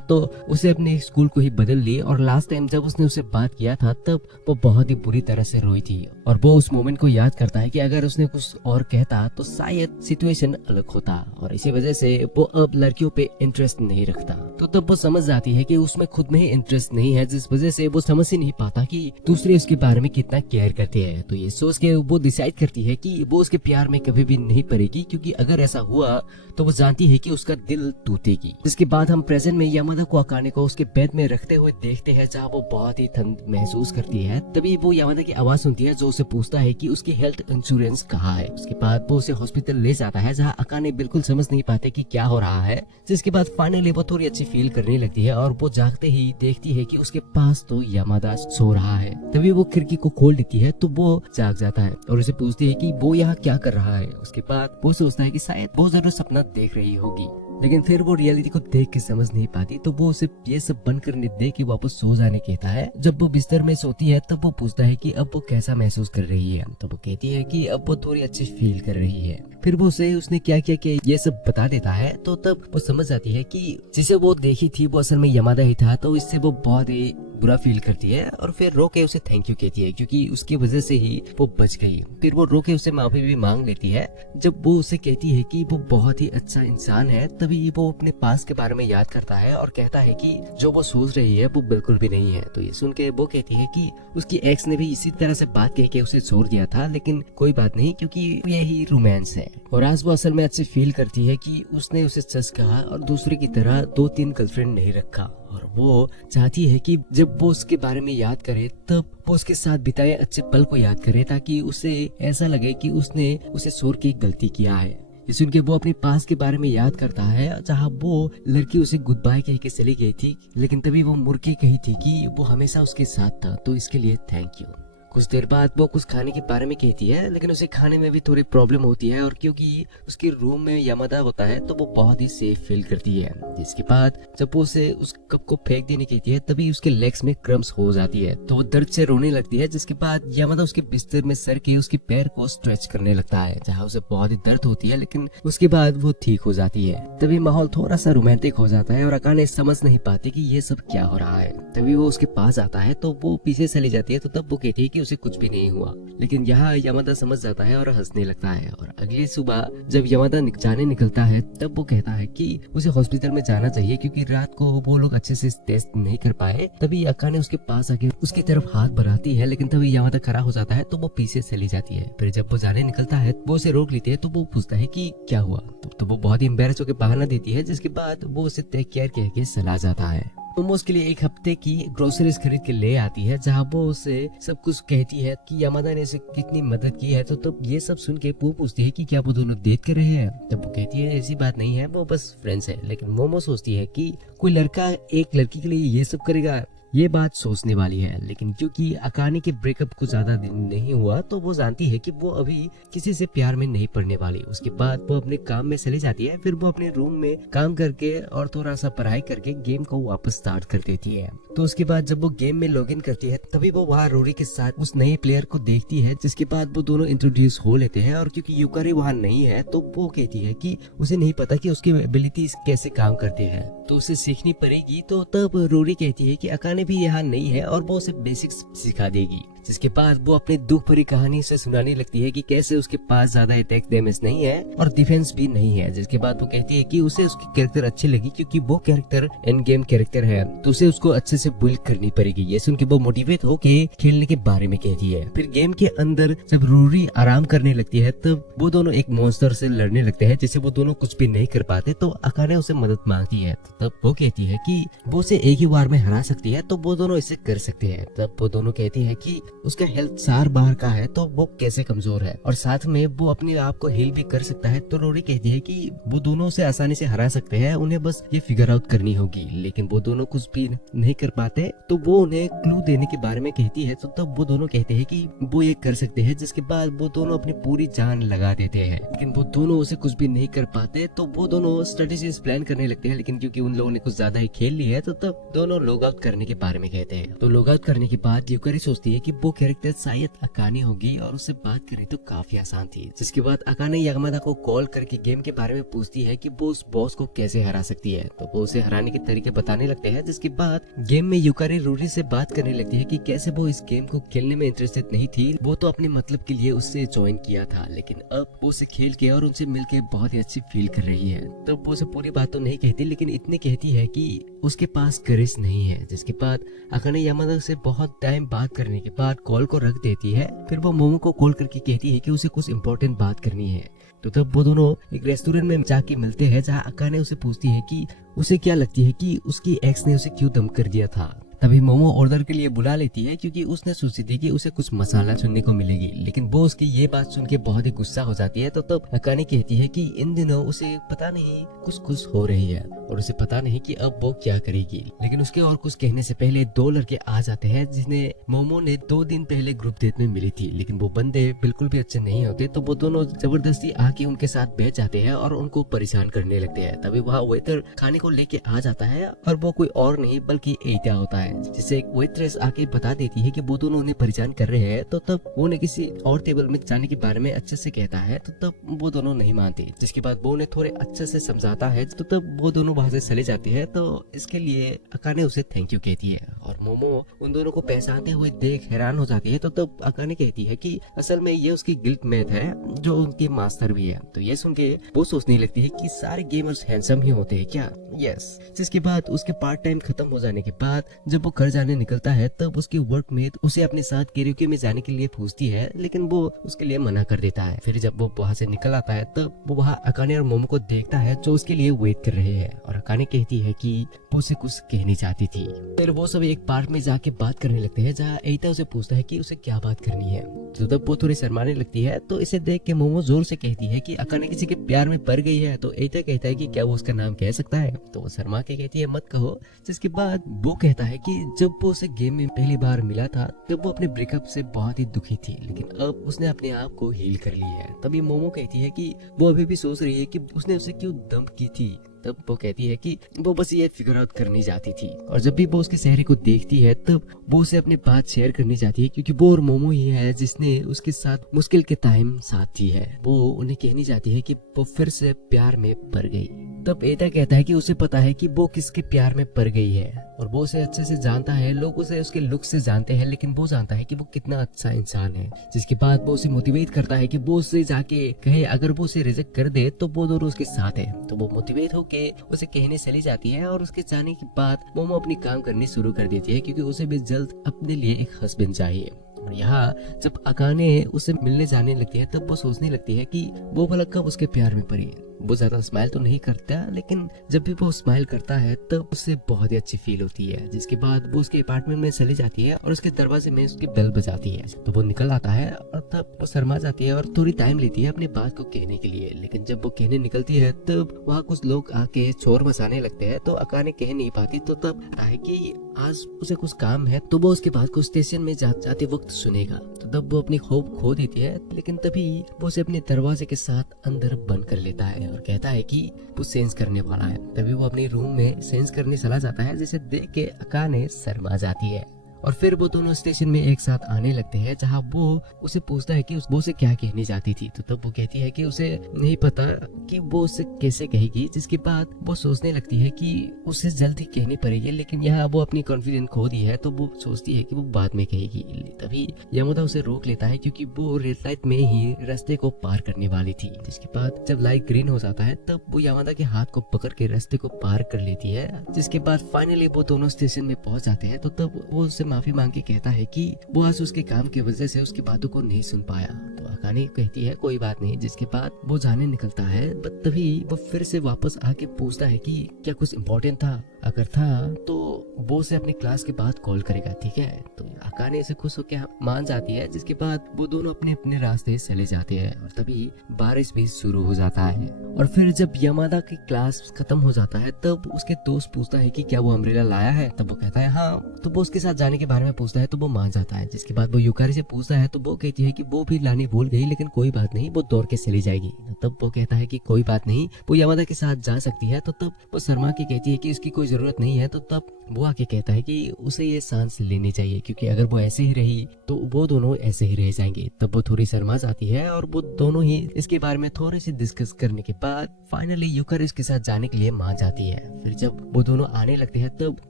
तो उसे अपने स्कूल को ही बदल ली। और लास्ट टाइम जब उसने उसे बात किया था तब वो बहुत ही बुरी तरह से रोई थी और वो उस मोमेंट को याद करता है कि अगर उसने कुछ और कहता तो शायद सिचुएशन अलग होता। और इसी वजह से वो अब लड़कियों पे इंटरेस्ट नहीं रखता। तो तब वो समझ जाती है कि उसमें खुद में ही इंटरेस्ट नहीं है जिस वजह से वो समझ ही नहीं पाता कि दूसरे उसके बारे में कितना केयर करते हैं। तो ये सोच के वो डिसाइड करती है कि वो उसके प्यार में कभी भी नहीं पड़ेगी क्योंकि अगर ऐसा हुआ तो वो जानती है कि उसका दिल टूटेगी। इसके बाद हम प्रेजेंट में यामादा को अकाने को उसके बेड में रखते हुए देखते हैं जहाँ वो बहुत ही ठंड महसूस करती है। तभी वो यामादा की आवाज सुनती है जो उसे पूछता है कि उसकी हेल्थ इंश्योरेंस कहाँ है। उसके बाद वो उसे हॉस्पिटल ले जाता है जहाँ अकाने बिल्कुल समझ नहीं पाते कि क्या हो रहा है। जिसके बाद फाइनली वो थोड़ी अच्छी फील करने लगती है और वो जागते ही देखती है कि उसके पास तो यामादा सो रहा है। तभी वो खिड़की को खोल देती है तो वो जाग जाता है और उसे पूछती है कि वो यहाँ क्या कर रहा है। उसके बाद वो सोचता है कि शायद वो जरूर सपना देख रही होगी लेकिन फिर वो रियलिटी को देख के समझ नहीं पाती। तो वो उसे ये सब बंद करने दे के वापस सो जाने कहता है। जब वो बिस्तर में सोती है तब वो पूछता है कि अब वो कैसा महसूस कर रही है। तो वो कहती है कि अब वो थोड़ी अच्छी फील कर रही है। फिर वो उसे उसने क्या किया कि ये सब बता देता है। तो तब वो समझ जाती है कि जिसे वो देखी थी वो असल में यामादा ही था। तो इससे वो बहुत ही बुरा फील करती है और फिर रो के उसे थैंक यू कहती है क्योंकि उसकी वजह से ही वो बच गई। फिर वो रो के उसे माफी भी मांग लेती है। जब वो उसे कहती है कि वो बहुत ही अच्छा इंसान है तभी वो अपने पास के बारे में याद करता है और कहता है कि जो वो सोच रही है वो बिल्कुल भी नहीं है। तो ये सुन के वो कहती है कि उसकी एक्स ने भी इसी तरह से बात कह के उसे छोड़ दिया था लेकिन कोई बात नहीं क्योंकि यही रोमांस है। और आज वो असल में अच्छी फील करती है कि उसने उसे सच कहा और दूसरे की तरह 2-3 गर्लफ्रेंड नहीं रखा। और वो चाहती है कि जब वो उसके बारे में याद करे तब वो उसके साथ बिताए अच्छे पल को याद करे, ताकि उसे ऐसा लगे कि उसने उसे छोड़ के एक गलती किया है। ये सुन के वो अपने पास के बारे में याद करता है जहाँ वो लड़की उसे गुड बाय कह के चली गई थी, लेकिन तभी वो मुड़ के कही थी कि वो हमेशा उसके साथ था, तो इसके लिए थैंक यू। कुछ देर बाद वो कुछ खाने के बारे में कहती है, लेकिन उसे खाने में भी थोड़ी प्रॉब्लम होती है, और क्योंकि उसके रूम में यामादा होता है तो वो बहुत ही सेफ फील करती है। जिसके बाद जब वो उसे उस कप को फेंक देने कहती है तभी उसके लेग्स में क्रम्स हो जाती है, तो वो दर्द से रोने लगती है। जिसके बाद यामादा उसके बिस्तर में सर के उसके पैर को स्ट्रेच करने लगता है, जहाँ उसे बहुत ही दर्द होती है, लेकिन उसके बाद वो ठीक हो जाती है। तभी माहौल थोड़ा सा रोमांटिक हो जाता है और अकाने समझ नहीं पाती कि ये सब क्या हो रहा है। तभी वो उसके पास आता है तो वो पीछे चली जाती है, तो तब वो कहती है कि उसे कुछ भी नहीं हुआ। लेकिन यहाँ यामादा समझ जाता है और हंसने लगता है। और अगली सुबह जब यामादा जाने निकलता है तब वो कहता है कि उसे हॉस्पिटल में जाना चाहिए, क्योंकि रात को वो लोग अच्छे से टेस्ट नहीं कर पाए। तभी अकाने उसके पास आके उसकी तरफ हाथ बढ़ाती है, लेकिन तभी यामादा खड़ा हो जाता है तो वो पीछे चली जाती है। फिर जब वो जाने निकलता है वो उसे रोक लेती है, तो वो पूछता है कि क्या हुआ। तो वो बहुत ही एम्बैरेस होकर बहाना देती है, जिसके बाद वो उसे टेक केयर कह के चला जाता है। मोमो उसके लिए एक हफ्ते की ग्रोसरीज खरीद के ले आती है, जहाँ वो उसे सब कुछ कहती है कि यामादा ने इसे कितनी मदद की है। तो तब ये सब सुन के वो पूछती है कि क्या वो दोनों डेट कर रहे हैं। तब वो कहती है ऐसी बात नहीं है, वो बस फ्रेंड्स है। लेकिन मोमो सोचती है कि कोई लड़का एक लड़की के लिए ये सब करेगा, ये बात सोचने वाली है। लेकिन क्योंकि अकाने के ब्रेकअप को ज्यादा दिन नहीं हुआ तो वो जानती है कि वो अभी किसी से प्यार में नहीं पड़ने वाली। उसके बाद वो अपने काम में चली जाती है। फिर वो अपने रूम में काम करके और थोड़ा सा पढ़ाई करके गेम को वापस स्टार्ट कर देती है। तो उसके बाद जब वो गेम में लॉगिन करती है तभी वो वहाँ रोरी के साथ उस नए प्लेयर को देखती है, जिसके बाद वो दोनों इंट्रोड्यूस हो लेते हैं। और क्योंकि युकारी वहाँ नहीं है तो वो कहती है कि उसे नहीं पता कि उसकी एबिलिटीज कैसे काम करते हैं, तो उसे सीखनी पड़ेगी। तो तब रोरी कहती है कि अकाने भी यहाँ नहीं है और वो उसे बेसिक्स सिखा देगी। जिसके बाद वो अपनी दुख भरी कहानी से सुनाने लगती है कि कैसे उसके पास ज्यादा अटैक डैमेज नहीं है और डिफेंस भी नहीं है। जिसके बाद वो कहती है कि उसे उसकी कैरेक्टर अच्छी लगी, क्योंकि वो कैरेक्टर एंड गेम कैरेक्टर है, तो उसे उसको अच्छे से बिल्ड करनी पड़ेगी। ये सुन के वो मोटिवेट होके खेलने के बारे में कहती है। फिर गेम के अंदर जब रूरी आराम करने लगती है तब वो दोनों एक मॉन्स्टर से लड़ने लगते हैं, जिससे वो दोनों कुछ भी नहीं कर पाते। तो अकाने उसे मदद मांगती है, तब वो कहती है कि वो उसे एक ही बार में हरा सकती है, तो वो दोनों इसे कर सकते हैं। तब वो दोनों कहती है कि उसका हेल्थ 4 बार का है तो वो कैसे कमजोर है, और साथ में वो अपने आप को हील भी कर सकता है। तो रोरी कहती है कि वो दोनों उसे आसानी से हरा सकते हैं, उन्हें बस ये फिगर आउट करनी होगी। लेकिन वो दोनों कुछ भी नहीं कर पाते, तो वो उन्हें क्लू देने के बारे में कहती है। तो तब वो दोनों कहते हैं कि वो ये कर सकते हैं। जिसके बाद वो दोनों अपनी पूरी जान लगा देते हैं, लेकिन वो दोनों उसे कुछ भी नहीं कर पाते। तो वो दोनों स्ट्रेटेजीज प्लान करने लगते हैं, लेकिन क्योंकि उन लोगों ने कुछ ज्यादा ही खेल लिया है तो तब दोनों लॉग आउट करने के बारे में कहते हैं। तो लॉग आउट करने के बाद युकारी सोचती है कि वो कैरेक्टर शायद अकाने होगी और उससे बात करें तो काफी आसान थी। जिसके बाद अकाने यामादा को कॉल करके गेम के बारे में पूछती है कि वो उस बॉस को कैसे हरा सकती है। तो वो उसे हराने के तरीके बताने लगते हैं। जिसके बाद गेम में युकारी रूरी से बात करने लगती है कि कैसे वो इस गेम को खेलने में इंटरेस्टेड नहीं थी, वो तो अपने मतलब के लिए उससे ज्वाइन किया था, लेकिन अब वो उसे खेल के और उनसे मिलके बहुत ही अच्छी फील कर रही है। तो वो उसे पूरी बात तो नहीं कहती, लेकिन इतने कहती है कि उसके पास करेज नहीं है। जिसके बाद अकाने यामादा से बहुत टाइम बात करने के बाद कॉल को रख देती है। फिर वो मोमो को कॉल करके कहती है कि उसे कुछ इम्पोर्टेंट बात करनी है। तो तब वो दोनों एक रेस्टोरेंट में जाके मिलते हैं, जहाँ अकाने उसे पूछती है कि उसे क्या लगती है कि उसकी एक्स ने उसे क्यों दम कर दिया था। तभी मोमो ऑर्डर के लिए बुला लेती है, क्योंकि उसने सोची थी कि उसे कुछ मसाला सुनने को मिलेगी। लेकिन वो उसकी ये बात सुन के बहुत ही गुस्सा हो जाती है। तो तब अकाने कहती है कि इन दिनों उसे पता नहीं कुछ हो रही है और उसे पता नहीं कि अब वो क्या करेगी। लेकिन उसके और कुछ कहने से पहले 2 लड़के आ जाते हैं, जिन्हें मोमो ने 2 दिन पहले ग्रुप डेट में मिली थी। लेकिन वो बंदे बिल्कुल भी अच्छे नहीं होते, तो वो दोनों जबरदस्ती आके उनके साथ बैठ जाते हैं और उनको परेशान करने लगते हैं। तभी वहाँ वेटर खाने को लेके आ जाता है और वो कोई और नहीं बल्कि एटा होता है, जिसे एक वेट्रेस आके बता देती है कि वो दोनों उन्हें परेशान कर रहे हैं। तो तब वो उन्हें किसी और टेबल में जाने के बारे में अच्छे से कहता है। तो तब वो दोनों नहीं मानते। जिसके बाद वो उन्हें थोड़े अच्छे से समझाता है। तो तब वो दोनों वहां से चले जाते हैं। तो इसके लिए अकाने उसे थैंक यू कहती है और और मोमो उन दोनों को पहचानते हुए देख हैरान हो जाती है। तो तब अकाने कहती है कि असल में ये उसकी गिल्ड मेट है जो उनके मास्टर भी है। तो ये सुन के वो सोचने लगती है कि सारे गेमर्स हैंडसम ही होते हैं क्या। यस। जिसके बाद उसके पार्ट टाइम खत्म हो जाने के बाद जब वो घर जाने निकलता है तब उसकी वर्कमेट उसे अपने साथ कैरियोके में जाने के लिए पूछती है, लेकिन वो उसके लिए मना कर देता है। फिर जब वो वहाँ से निकल आता है तब वो वहाँ अकाने और मोमो को देखता है जो उसके लिए वेट कर रहे हैं और अकाने कहती है कि वो उसे कुछ कहनी चाहती थी। फिर वो सब एक पार्क में जाके बात करने लगते हैं जहाँ एइता उसे पूछता है कि उसे क्या बात करनी है। तो तब वो थोड़ी शर्माने लगती है। तो इसे देख के मोमो जोर से कहती है कि अकाने किसी के प्यार में पड़ गई है। तो एइता कहता है कि क्या वो उसका नाम कह सकता है। तो वो शर्मा के कहती है मत कहो। जिसके बाद वो कहता है कि जब वो उसे गेम में पहली बार मिला था तब वो अपने ब्रेकअप से बहुत ही दुखी थी, लेकिन अब उसने अपने आप को हील कर ली है। तभी मोमो कहती है कि वो अभी भी सोच रही है कि उसने उसे क्यों डंप की थी। तब वो कहती है कि वो बस ये फिगर आउट करनी चाहती थी और जब भी वो उसके चेहरे को देखती है तब वो उसे अपनी बात शेयर करनी चाहती है, क्योंकि वो और मोमो ही है जिसने उसके साथ मुश्किल के टाइम साथ दी है। वो उन्हें कहनी चाहती है कि वो फिर से प्यार में पड़ गई। तब एटा कहता है कि उसे पता है कि वो किसके प्यार में पड़ गई है और वो उसे अच्छे से जानता है। लोग उसे उसके लुक से जानते हैं, लेकिन वो जानता है कि वो कितना अच्छा इंसान है। जिसके बाद वो उसे मोटिवेट करता है कि वो उससे जाके कहे अगर वो उसे रिजेक्ट कर दे तो वो दोनों उसके साथ है। तो वो मोटिवेट होके उसे कहने चली जाती है और उसके जाने के बाद मोमो अपनी काम करनी शुरू कर देती है, क्योंकि उसे भी जल्द अपने लिए एक हस्बैंड चाहिए। और यहाँ जब अकाने उसे मिलने जाने लगती है तब वो सोचने लगती है कि वो भला कब उसके प्यार में पड़ी। वो ज्यादा स्माइल तो नहीं करता, लेकिन जब भी वो स्माइल करता है तब उससे बहुत ही अच्छी फील होती है। जिसके बाद वो उसके अपार्टमेंट में चली जाती है और उसके दरवाजे में उसकी बेल बजाती है। तो वो निकल आता है और तब वो शर्मा जाती है और थोड़ी टाइम लेती है अपनी बात को कहने के लिए। लेकिन जब वो कहने निकलती है तब वहाँ कुछ लोग आके शोर मचाने लगते हैं। तो अकाने कह नहीं पाती। तो तब आता है कि आज उसे कुछ काम है, तो वो उसके बात को स्टेशन में जाते वक्त सुनेगा। तो तब वो अपनी होप खो देती है, लेकिन तभी वो उसे अपने दरवाजे के साथ अंदर बंद कर लेता है और कहता है कि वो सेंस करने वाला है। तभी वो अपने रूम में सेंस करने चला जाता है, जिसे देख के अकाने शर्मा जाती है। और फिर वो दोनों स्टेशन में एक साथ आने लगते हैं, जहाँ वो उसे पूछता है कि वो उसे क्या कहनी चाहती थी। तो तब वो कहती है कि उसे नहीं पता कि वो उसे कैसे कहेगी। जिसके बाद वो सोचने लगती है कि उसे जल्दी कहनी पड़ेगी, लेकिन यहाँ वो अपनी कॉन्फिडेंस खो दी है। तो वो सोचती है कि वो बाद में कहेगी। तभी यामादा उसे रोक लेता है, क्योंकि वो रेड लाइट में ही रास्ते को पार करने वाली थी। जिसके बाद जब लाइट ग्रीन हो जाता है तब वो यामादा के हाथ को पकड़ के रास्ते को पार कर लेती है। जिसके बाद फाइनली वो दोनों स्टेशन में पहुंच जाते हैं। तो तब वो उससे माफी मांग के कहता है कि वो आज उसके काम की वजह से उसकी बातों को नहीं सुन पाया। तो अकाने कहती है कोई बात नहीं। जिसके बाद वो जाने निकलता है, बट तभी वो फिर से वापस आके पूछता है कि क्या कुछ इम्पोर्टेंट था। अगर था तो वो उसे अपनी क्लास के बाद कॉल करेगा, ठीक है। तो अकाने से खुश होकर मान जाती है। जिसके बाद वो दोनों अपने अपने रास्ते चले जाते हैं और तभी बारिश भी शुरू हो जाता है। और फिर जब यामादा की क्लास खत्म हो जाता है तब उसके दोस्त पूछता है कि क्या वो अम्ब्रेला लाया है। तब वो कहता है हाँ। तो वो उसके साथ जाने के बारे में पूछता है तो वो मान जाता है। जिसके बाद वो युकारी से पूछता है तो वो कहती है कि वो भी लाने भूल गई, लेकिन कोई बात नहीं, वो दौड़ के चली जाएगी। तब वो कहता है कि कोई बात नहीं, वो यामादा के साथ जा सकती है। तो तब वो शर्मा की कहती है कि इसकी कोई जरूरत नहीं है। तो तब वो आके कहता है कि उसे ये सांस लेनी चाहिए, क्योंकि अगर वो ऐसे ही रही तो वो दोनों ऐसे ही रह जाएंगे। तब वो थोड़ी शर्मा जाती है और वो दोनों ही इसके बारे में थोड़ी सी डिस्कस करने के बाद फाइनली युकर इसके साथ जाने के लिए मान जाती है। फिर जब वो दोनों आने लगते हैं तब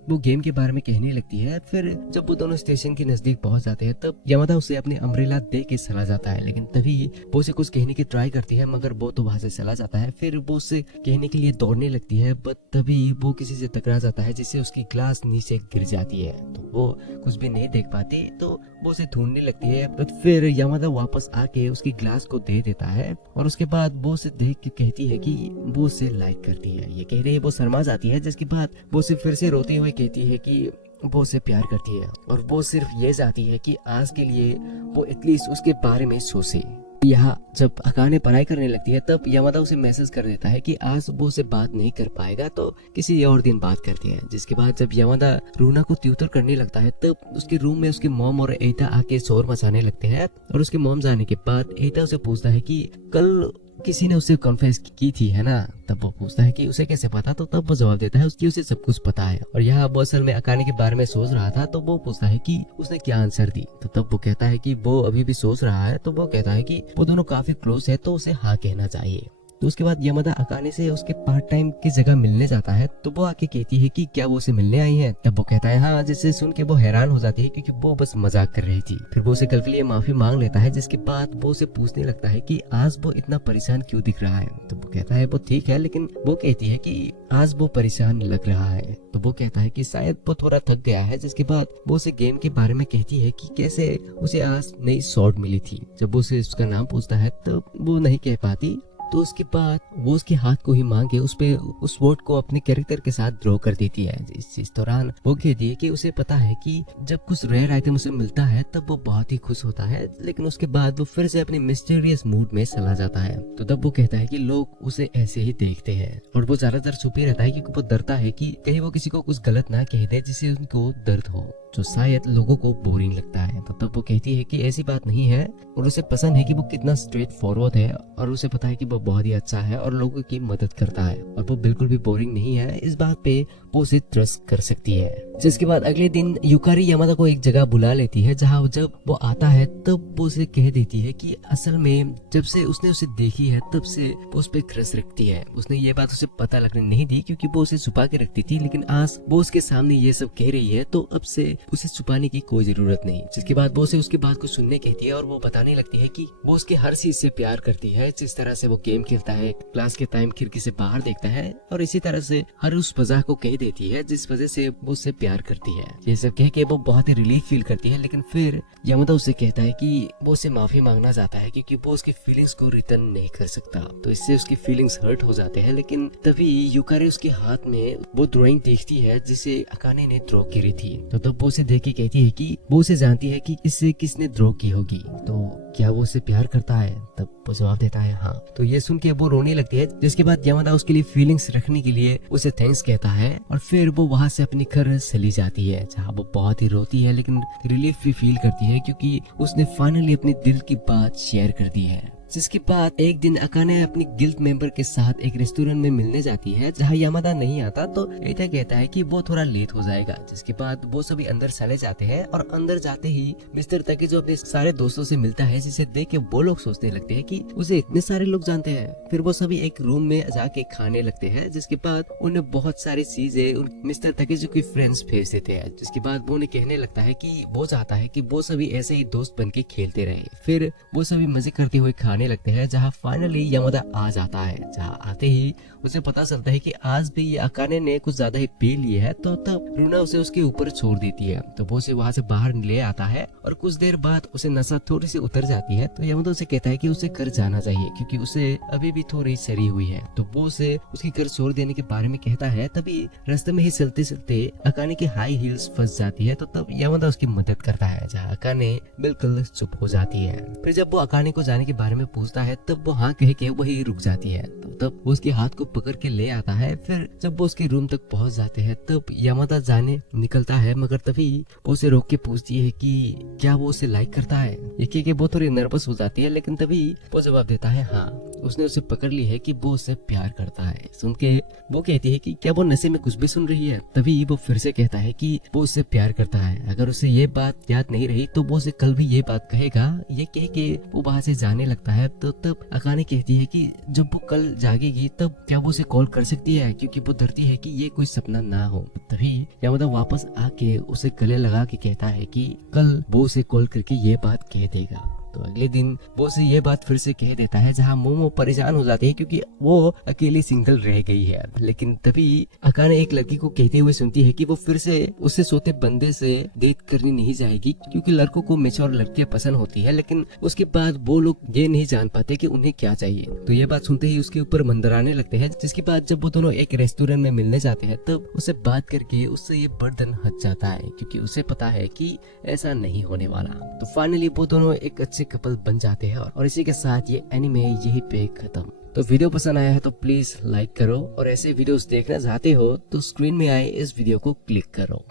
वो गेम के बारे में कहने लगती है। फिर जब वो दोनों स्टेशन के नजदीक पहुंच जाते हैं तब यामादा उसे अपने अम्ब्रेला दे के चला जाता है, लेकिन तभी वो उसे कुछ कहने की ट्राई करती है, मगर वो तो वहां से चला जाता है। फिर वो उसे कहने के लिए दौड़ने लगती है, बट तभी वो किसी से टकरा जाता है, जिससे उसकी ग्लास नीचे गिर जाती है। तो वो कुछ भी नहीं देख पाती, तो वो उसे ढूंढने लगती है। बट फिर यामादा वापस आके उसकी ग्लास को दे देता है और उसके बाद वो उसे देख के कहती है कि वो उसे लाइक करती है। ये कह रही है, वो शर्मा जाती है। जिसके बाद वो उसे फिर से रोते हुए कहती है कि वो उसे प्यार करती है और वो सिर्फ ये चाहती है कि आज के लिए वो एटलीस्ट उसके बारे में सोचे। यहाँ जब अकाने पढ़ाई करने लगती है तब यामादा उसे मैसेज कर देता है कि आज वो उसे बात नहीं कर पाएगा, तो किसी और दिन बात करते हैं। जिसके बाद जब यामादा रूना को ट्यूटर करने लगता है तब उसके रूम में उसकी मॉम और एटा आके शोर मचाने लगते हैं। और उसके मॉम जाने के बाद एटा उसे पूछता है कि कल किसी ने उसे कॉन्फेस की थी, है ना। तब वो पूछता है कि उसे कैसे पता। तो तब वो जवाब देता है उसकी उसे सब कुछ पता है। और यहाँ वो असल में अकाने के बारे में सोच रहा था, तो वो पूछता है कि उसने क्या आंसर दी। तो तब वो कहता है कि वो अभी भी सोच रहा है। तो वो कहता है कि वो दोनों काफी क्लोज है, तो उसे हाँ कहना चाहिए। तो उसके बाद यामादा अकाने से उसके पार्ट टाइम की जगह मिलने जाता है। तो वो आके कहती है कि क्या वो उसे मिलने आई है। तब वो कहता है हाँ, जिससे सुन के वो हैरान हो जाती है क्योंकि वो बस मजाक कर रही थी। फिर वो उसे कल के लिए माफी मांग लेता है, जिसके बाद वो उसे पूछने लगता है कि आज वो इतना परेशान क्यों दिख रहा है। तो वो कहता है वो ठीक है, लेकिन वो कहती है कि आज वो परेशान लग रहा है। तो वो कहता है कि शायद वो थोड़ा थक गया है, जिसके बाद वो उसे गेम के बारे में कहती है कि कैसे उसे आज नई स्वॉर्ड मिली थी। जब वो उसे उसका नाम पूछता है तो वो नहीं कह पाती। तो उसके बाद वो उसके हाथ को ही मांग के उस पे उस वोट को अपने कैरेक्टर के साथ ड्रॉ कर देती है। इस दौरान वो कहती है कि उसे पता है कि जब कुछ रेयर आइटम उसे मिलता है तब वो बहुत ही खुश होता है, लेकिन उसके बाद वो फिर से अपने मिस्टीरियस मूड में चला जाता है। तो तब वो कहता है कि लोग उसे ऐसे ही देखते हैं और वो ज्यादातर छुपे रहता है क्योंकि वो डरता है कि कहीं वो किसी को कुछ गलत ना कह दे जिससे उनको दर्द हो, जो शायद लोगों को बोरिंग लगता है। तो तब वो कहती है कि ऐसी बात नहीं है और उसे पसंद है कि वो कितना स्ट्रेट फॉरवर्ड है और उसे पता है कि वो बहुत ही अच्छा है और लोगों की मदद करता है और वो बिल्कुल भी बोरिंग नहीं है। इस बात पे वो उसे ट्रस्ट कर सकती है। जिसके बाद अगले दिन युकारी यामादा को एक जगह बुला लेती है जहाँ जब वो आता है तब वो उसे कह देती है कि असल में जब से उसने उसे देखी है तब से वो उस पर क्रश रखती है। उसने ये बात उसे पता लगने नहीं दी क्योंकि वो उसे छुपा के रखती थी, लेकिन आज वो उसके सामने ये सब कह रही है तो अब से उसे छुपाने की कोई जरूरत नहीं। जिसके बाद वो उसे उसकी बात को सुनने कहती है और वो बताने लगती है कि वो उसके हर चीज से प्यार करती है, जिस तरह से वो गेम खेलता है, क्लास के टाइम खिड़की से बाहर देखता है और इसी तरह से हर उस वजह को कह देती है जिस वजह से वो उससे प्यार करती है। ये सब कह के वो बहुत ही रिलीफ फील करती है, लेकिन फिर यामादा उससे कहता है कि वो उसे माफी मांगना चाहता है क्योंकि वो उसकी फीलिंग्स को रिटर्न नहीं कर सकता। तो इससे उसकी फीलिंग्स हर्ट हो जाते हैं। लेकिन तभी युकारी उसके हाथ में वो ड्राइंग देखती है जिसे अकाने ने ड्रॉ करी थी। तो तब वो उसे देख के कहती है कि वो उसे जानती है कि इससे किसने ड्रॉ की होगी, तो क्या वो उसे प्यार करता है। तब वो जवाब देता है हाँ। तो ये सुन के वो रोने लगती है, जिसके बाद यामादा उसके लिए फीलिंग्स रखने के लिए उसे थैंक्स कहता है और फिर वो वहाँ से अपने घर चली जाती है जहाँ वो बहुत ही रोती है लेकिन रिलीफ भी फील करती है क्योंकि उसने फाइनली अपने दिल की बात शेयर कर दी है। जिसके बाद एक दिन अकाने अपनी गिल्ड मेंबर के साथ एक रेस्टोरेंट में मिलने जाती है जहाँ यामादा नहीं आता। तो एटा कहता है कि वो थोड़ा लेट हो जाएगा। जिसके बाद वो सभी अंदर चले जाते हैं और अंदर जाते ही मिस्टर ताके जो अपने सारे दोस्तों से मिलता है, जिसे देख के वो लोग सोचने लगते हैं कि उसे इतने सारे लोग जानते हैं। फिर वो सभी एक रूम में जाके खाने लगते हैं, जिसके बाद उन्हें बहुत सारी चीजें मिस्टर ताकेजो की फ्रेंड्स भेज देते हैं। जिसके बाद वो उन्हें कहने लगता है कि वो चाहता है कि वो सभी ऐसे ही दोस्त बन के खेलते रहे। फिर वो सभी मजे करते हुए खाने लगते हैं जहाँ फाइनली यामादा आ जाता है। जहाँ आते ही उसे पता चलता है कि आज भी ये अकाने ने कुछ ज्यादा ही पी लिया है। तो तब रूना उसे उसके ऊपर छोड़ देती है। तो वो उसे वहाँ से बाहर ले आता है और कुछ देर बाद उसे नशा थोड़ी सी उतर जाती है। तो यामादा उसे कहता है कि उसे घर जाना चाहिए क्योंकि उसे अभी भी थोड़ी सरी हुई है। तो वो उसे उसकी घर छोड़ देने के बारे में कहता है। तभी रास्ते में ही चलते चलते अकाने की हाई हील्स फंस जाती है। तो तब यामादा उसकी मदद करता है जहाँ अकाने बिल्कुल चुप हो जाती है। फिर जब वो अकाने को जाने के बारे में पूछता है तब वो हाँ कह के वही रुक जाती है। तो तब वो उसके हाथ को पकड़ के ले आता है। फिर जब वो उसके रूम तक पहुंच जाते हैं तब यामादा जाने निकलता है, मगर तभी वो उसे रोक के पूछती है कि क्या वो उसे लाइक करता है। ये कह के वो थोड़ी नर्वस हो जाती है, लेकिन तभी वो जवाब देता है हाँ, उसने उसे पकड़ ली है कि वो उससे प्यार करता है। सुन के वो कहती है कि क्या वो नशे में कुछ भी सुन रही है। तभी वो फिर से कहता है कि वो उससे प्यार करता है। अगर उसे ये बात याद नहीं रही तो वो उसे कल भी ये बात कहेगा। ये कह के वो वहाँ से जाने लगता है। तो तब अकाने कहती है कि जब वो कल जागेगी तब क्या वो उसे कॉल कर सकती है, क्योंकि वो डरती है कि ये कोई सपना ना हो। तभी यामादा वापस आके उसे गले लगा के कहता है कि कल वो उसे कॉल करके ये बात कह देगा। तो अगले दिन वो उसे ये बात फिर से कह देता है जहाँ मोमो परेशान हो जाती है क्योंकि वो अकेली सिंगल रह गई है। लेकिन तभी अकाने एक लड़की को कहते हुए सुनती है कि वो फिर से उससे सोते बंदे से डेट करनी नहीं जाएगी क्योंकि लड़कों को मैच्योर लड़कियां पसंद होती है। लेकिन उसके बाद वो लोग ये नहीं जान पाते कि उन्हें क्या चाहिए। तो ये बात सुनते ही उसके ऊपर मंदराने लगते हैं। जिसके बाद जब वो दोनों एक रेस्टोरेंट में मिलने जाते हैं तब उसे बात करके उससे ये बर्डन हट जाता है क्योंकि उसे पता है कि ऐसा नहीं होने वाला। तो फाइनली वो दोनों एक अच्छे कपल बन जाते हैं और इसी के साथ ये एनिमे यही पे खत्म। तो वीडियो पसंद आया है तो प्लीज लाइक करो और ऐसे वीडियोस देखना चाहते हो तो स्क्रीन में आए इस वीडियो को क्लिक करो।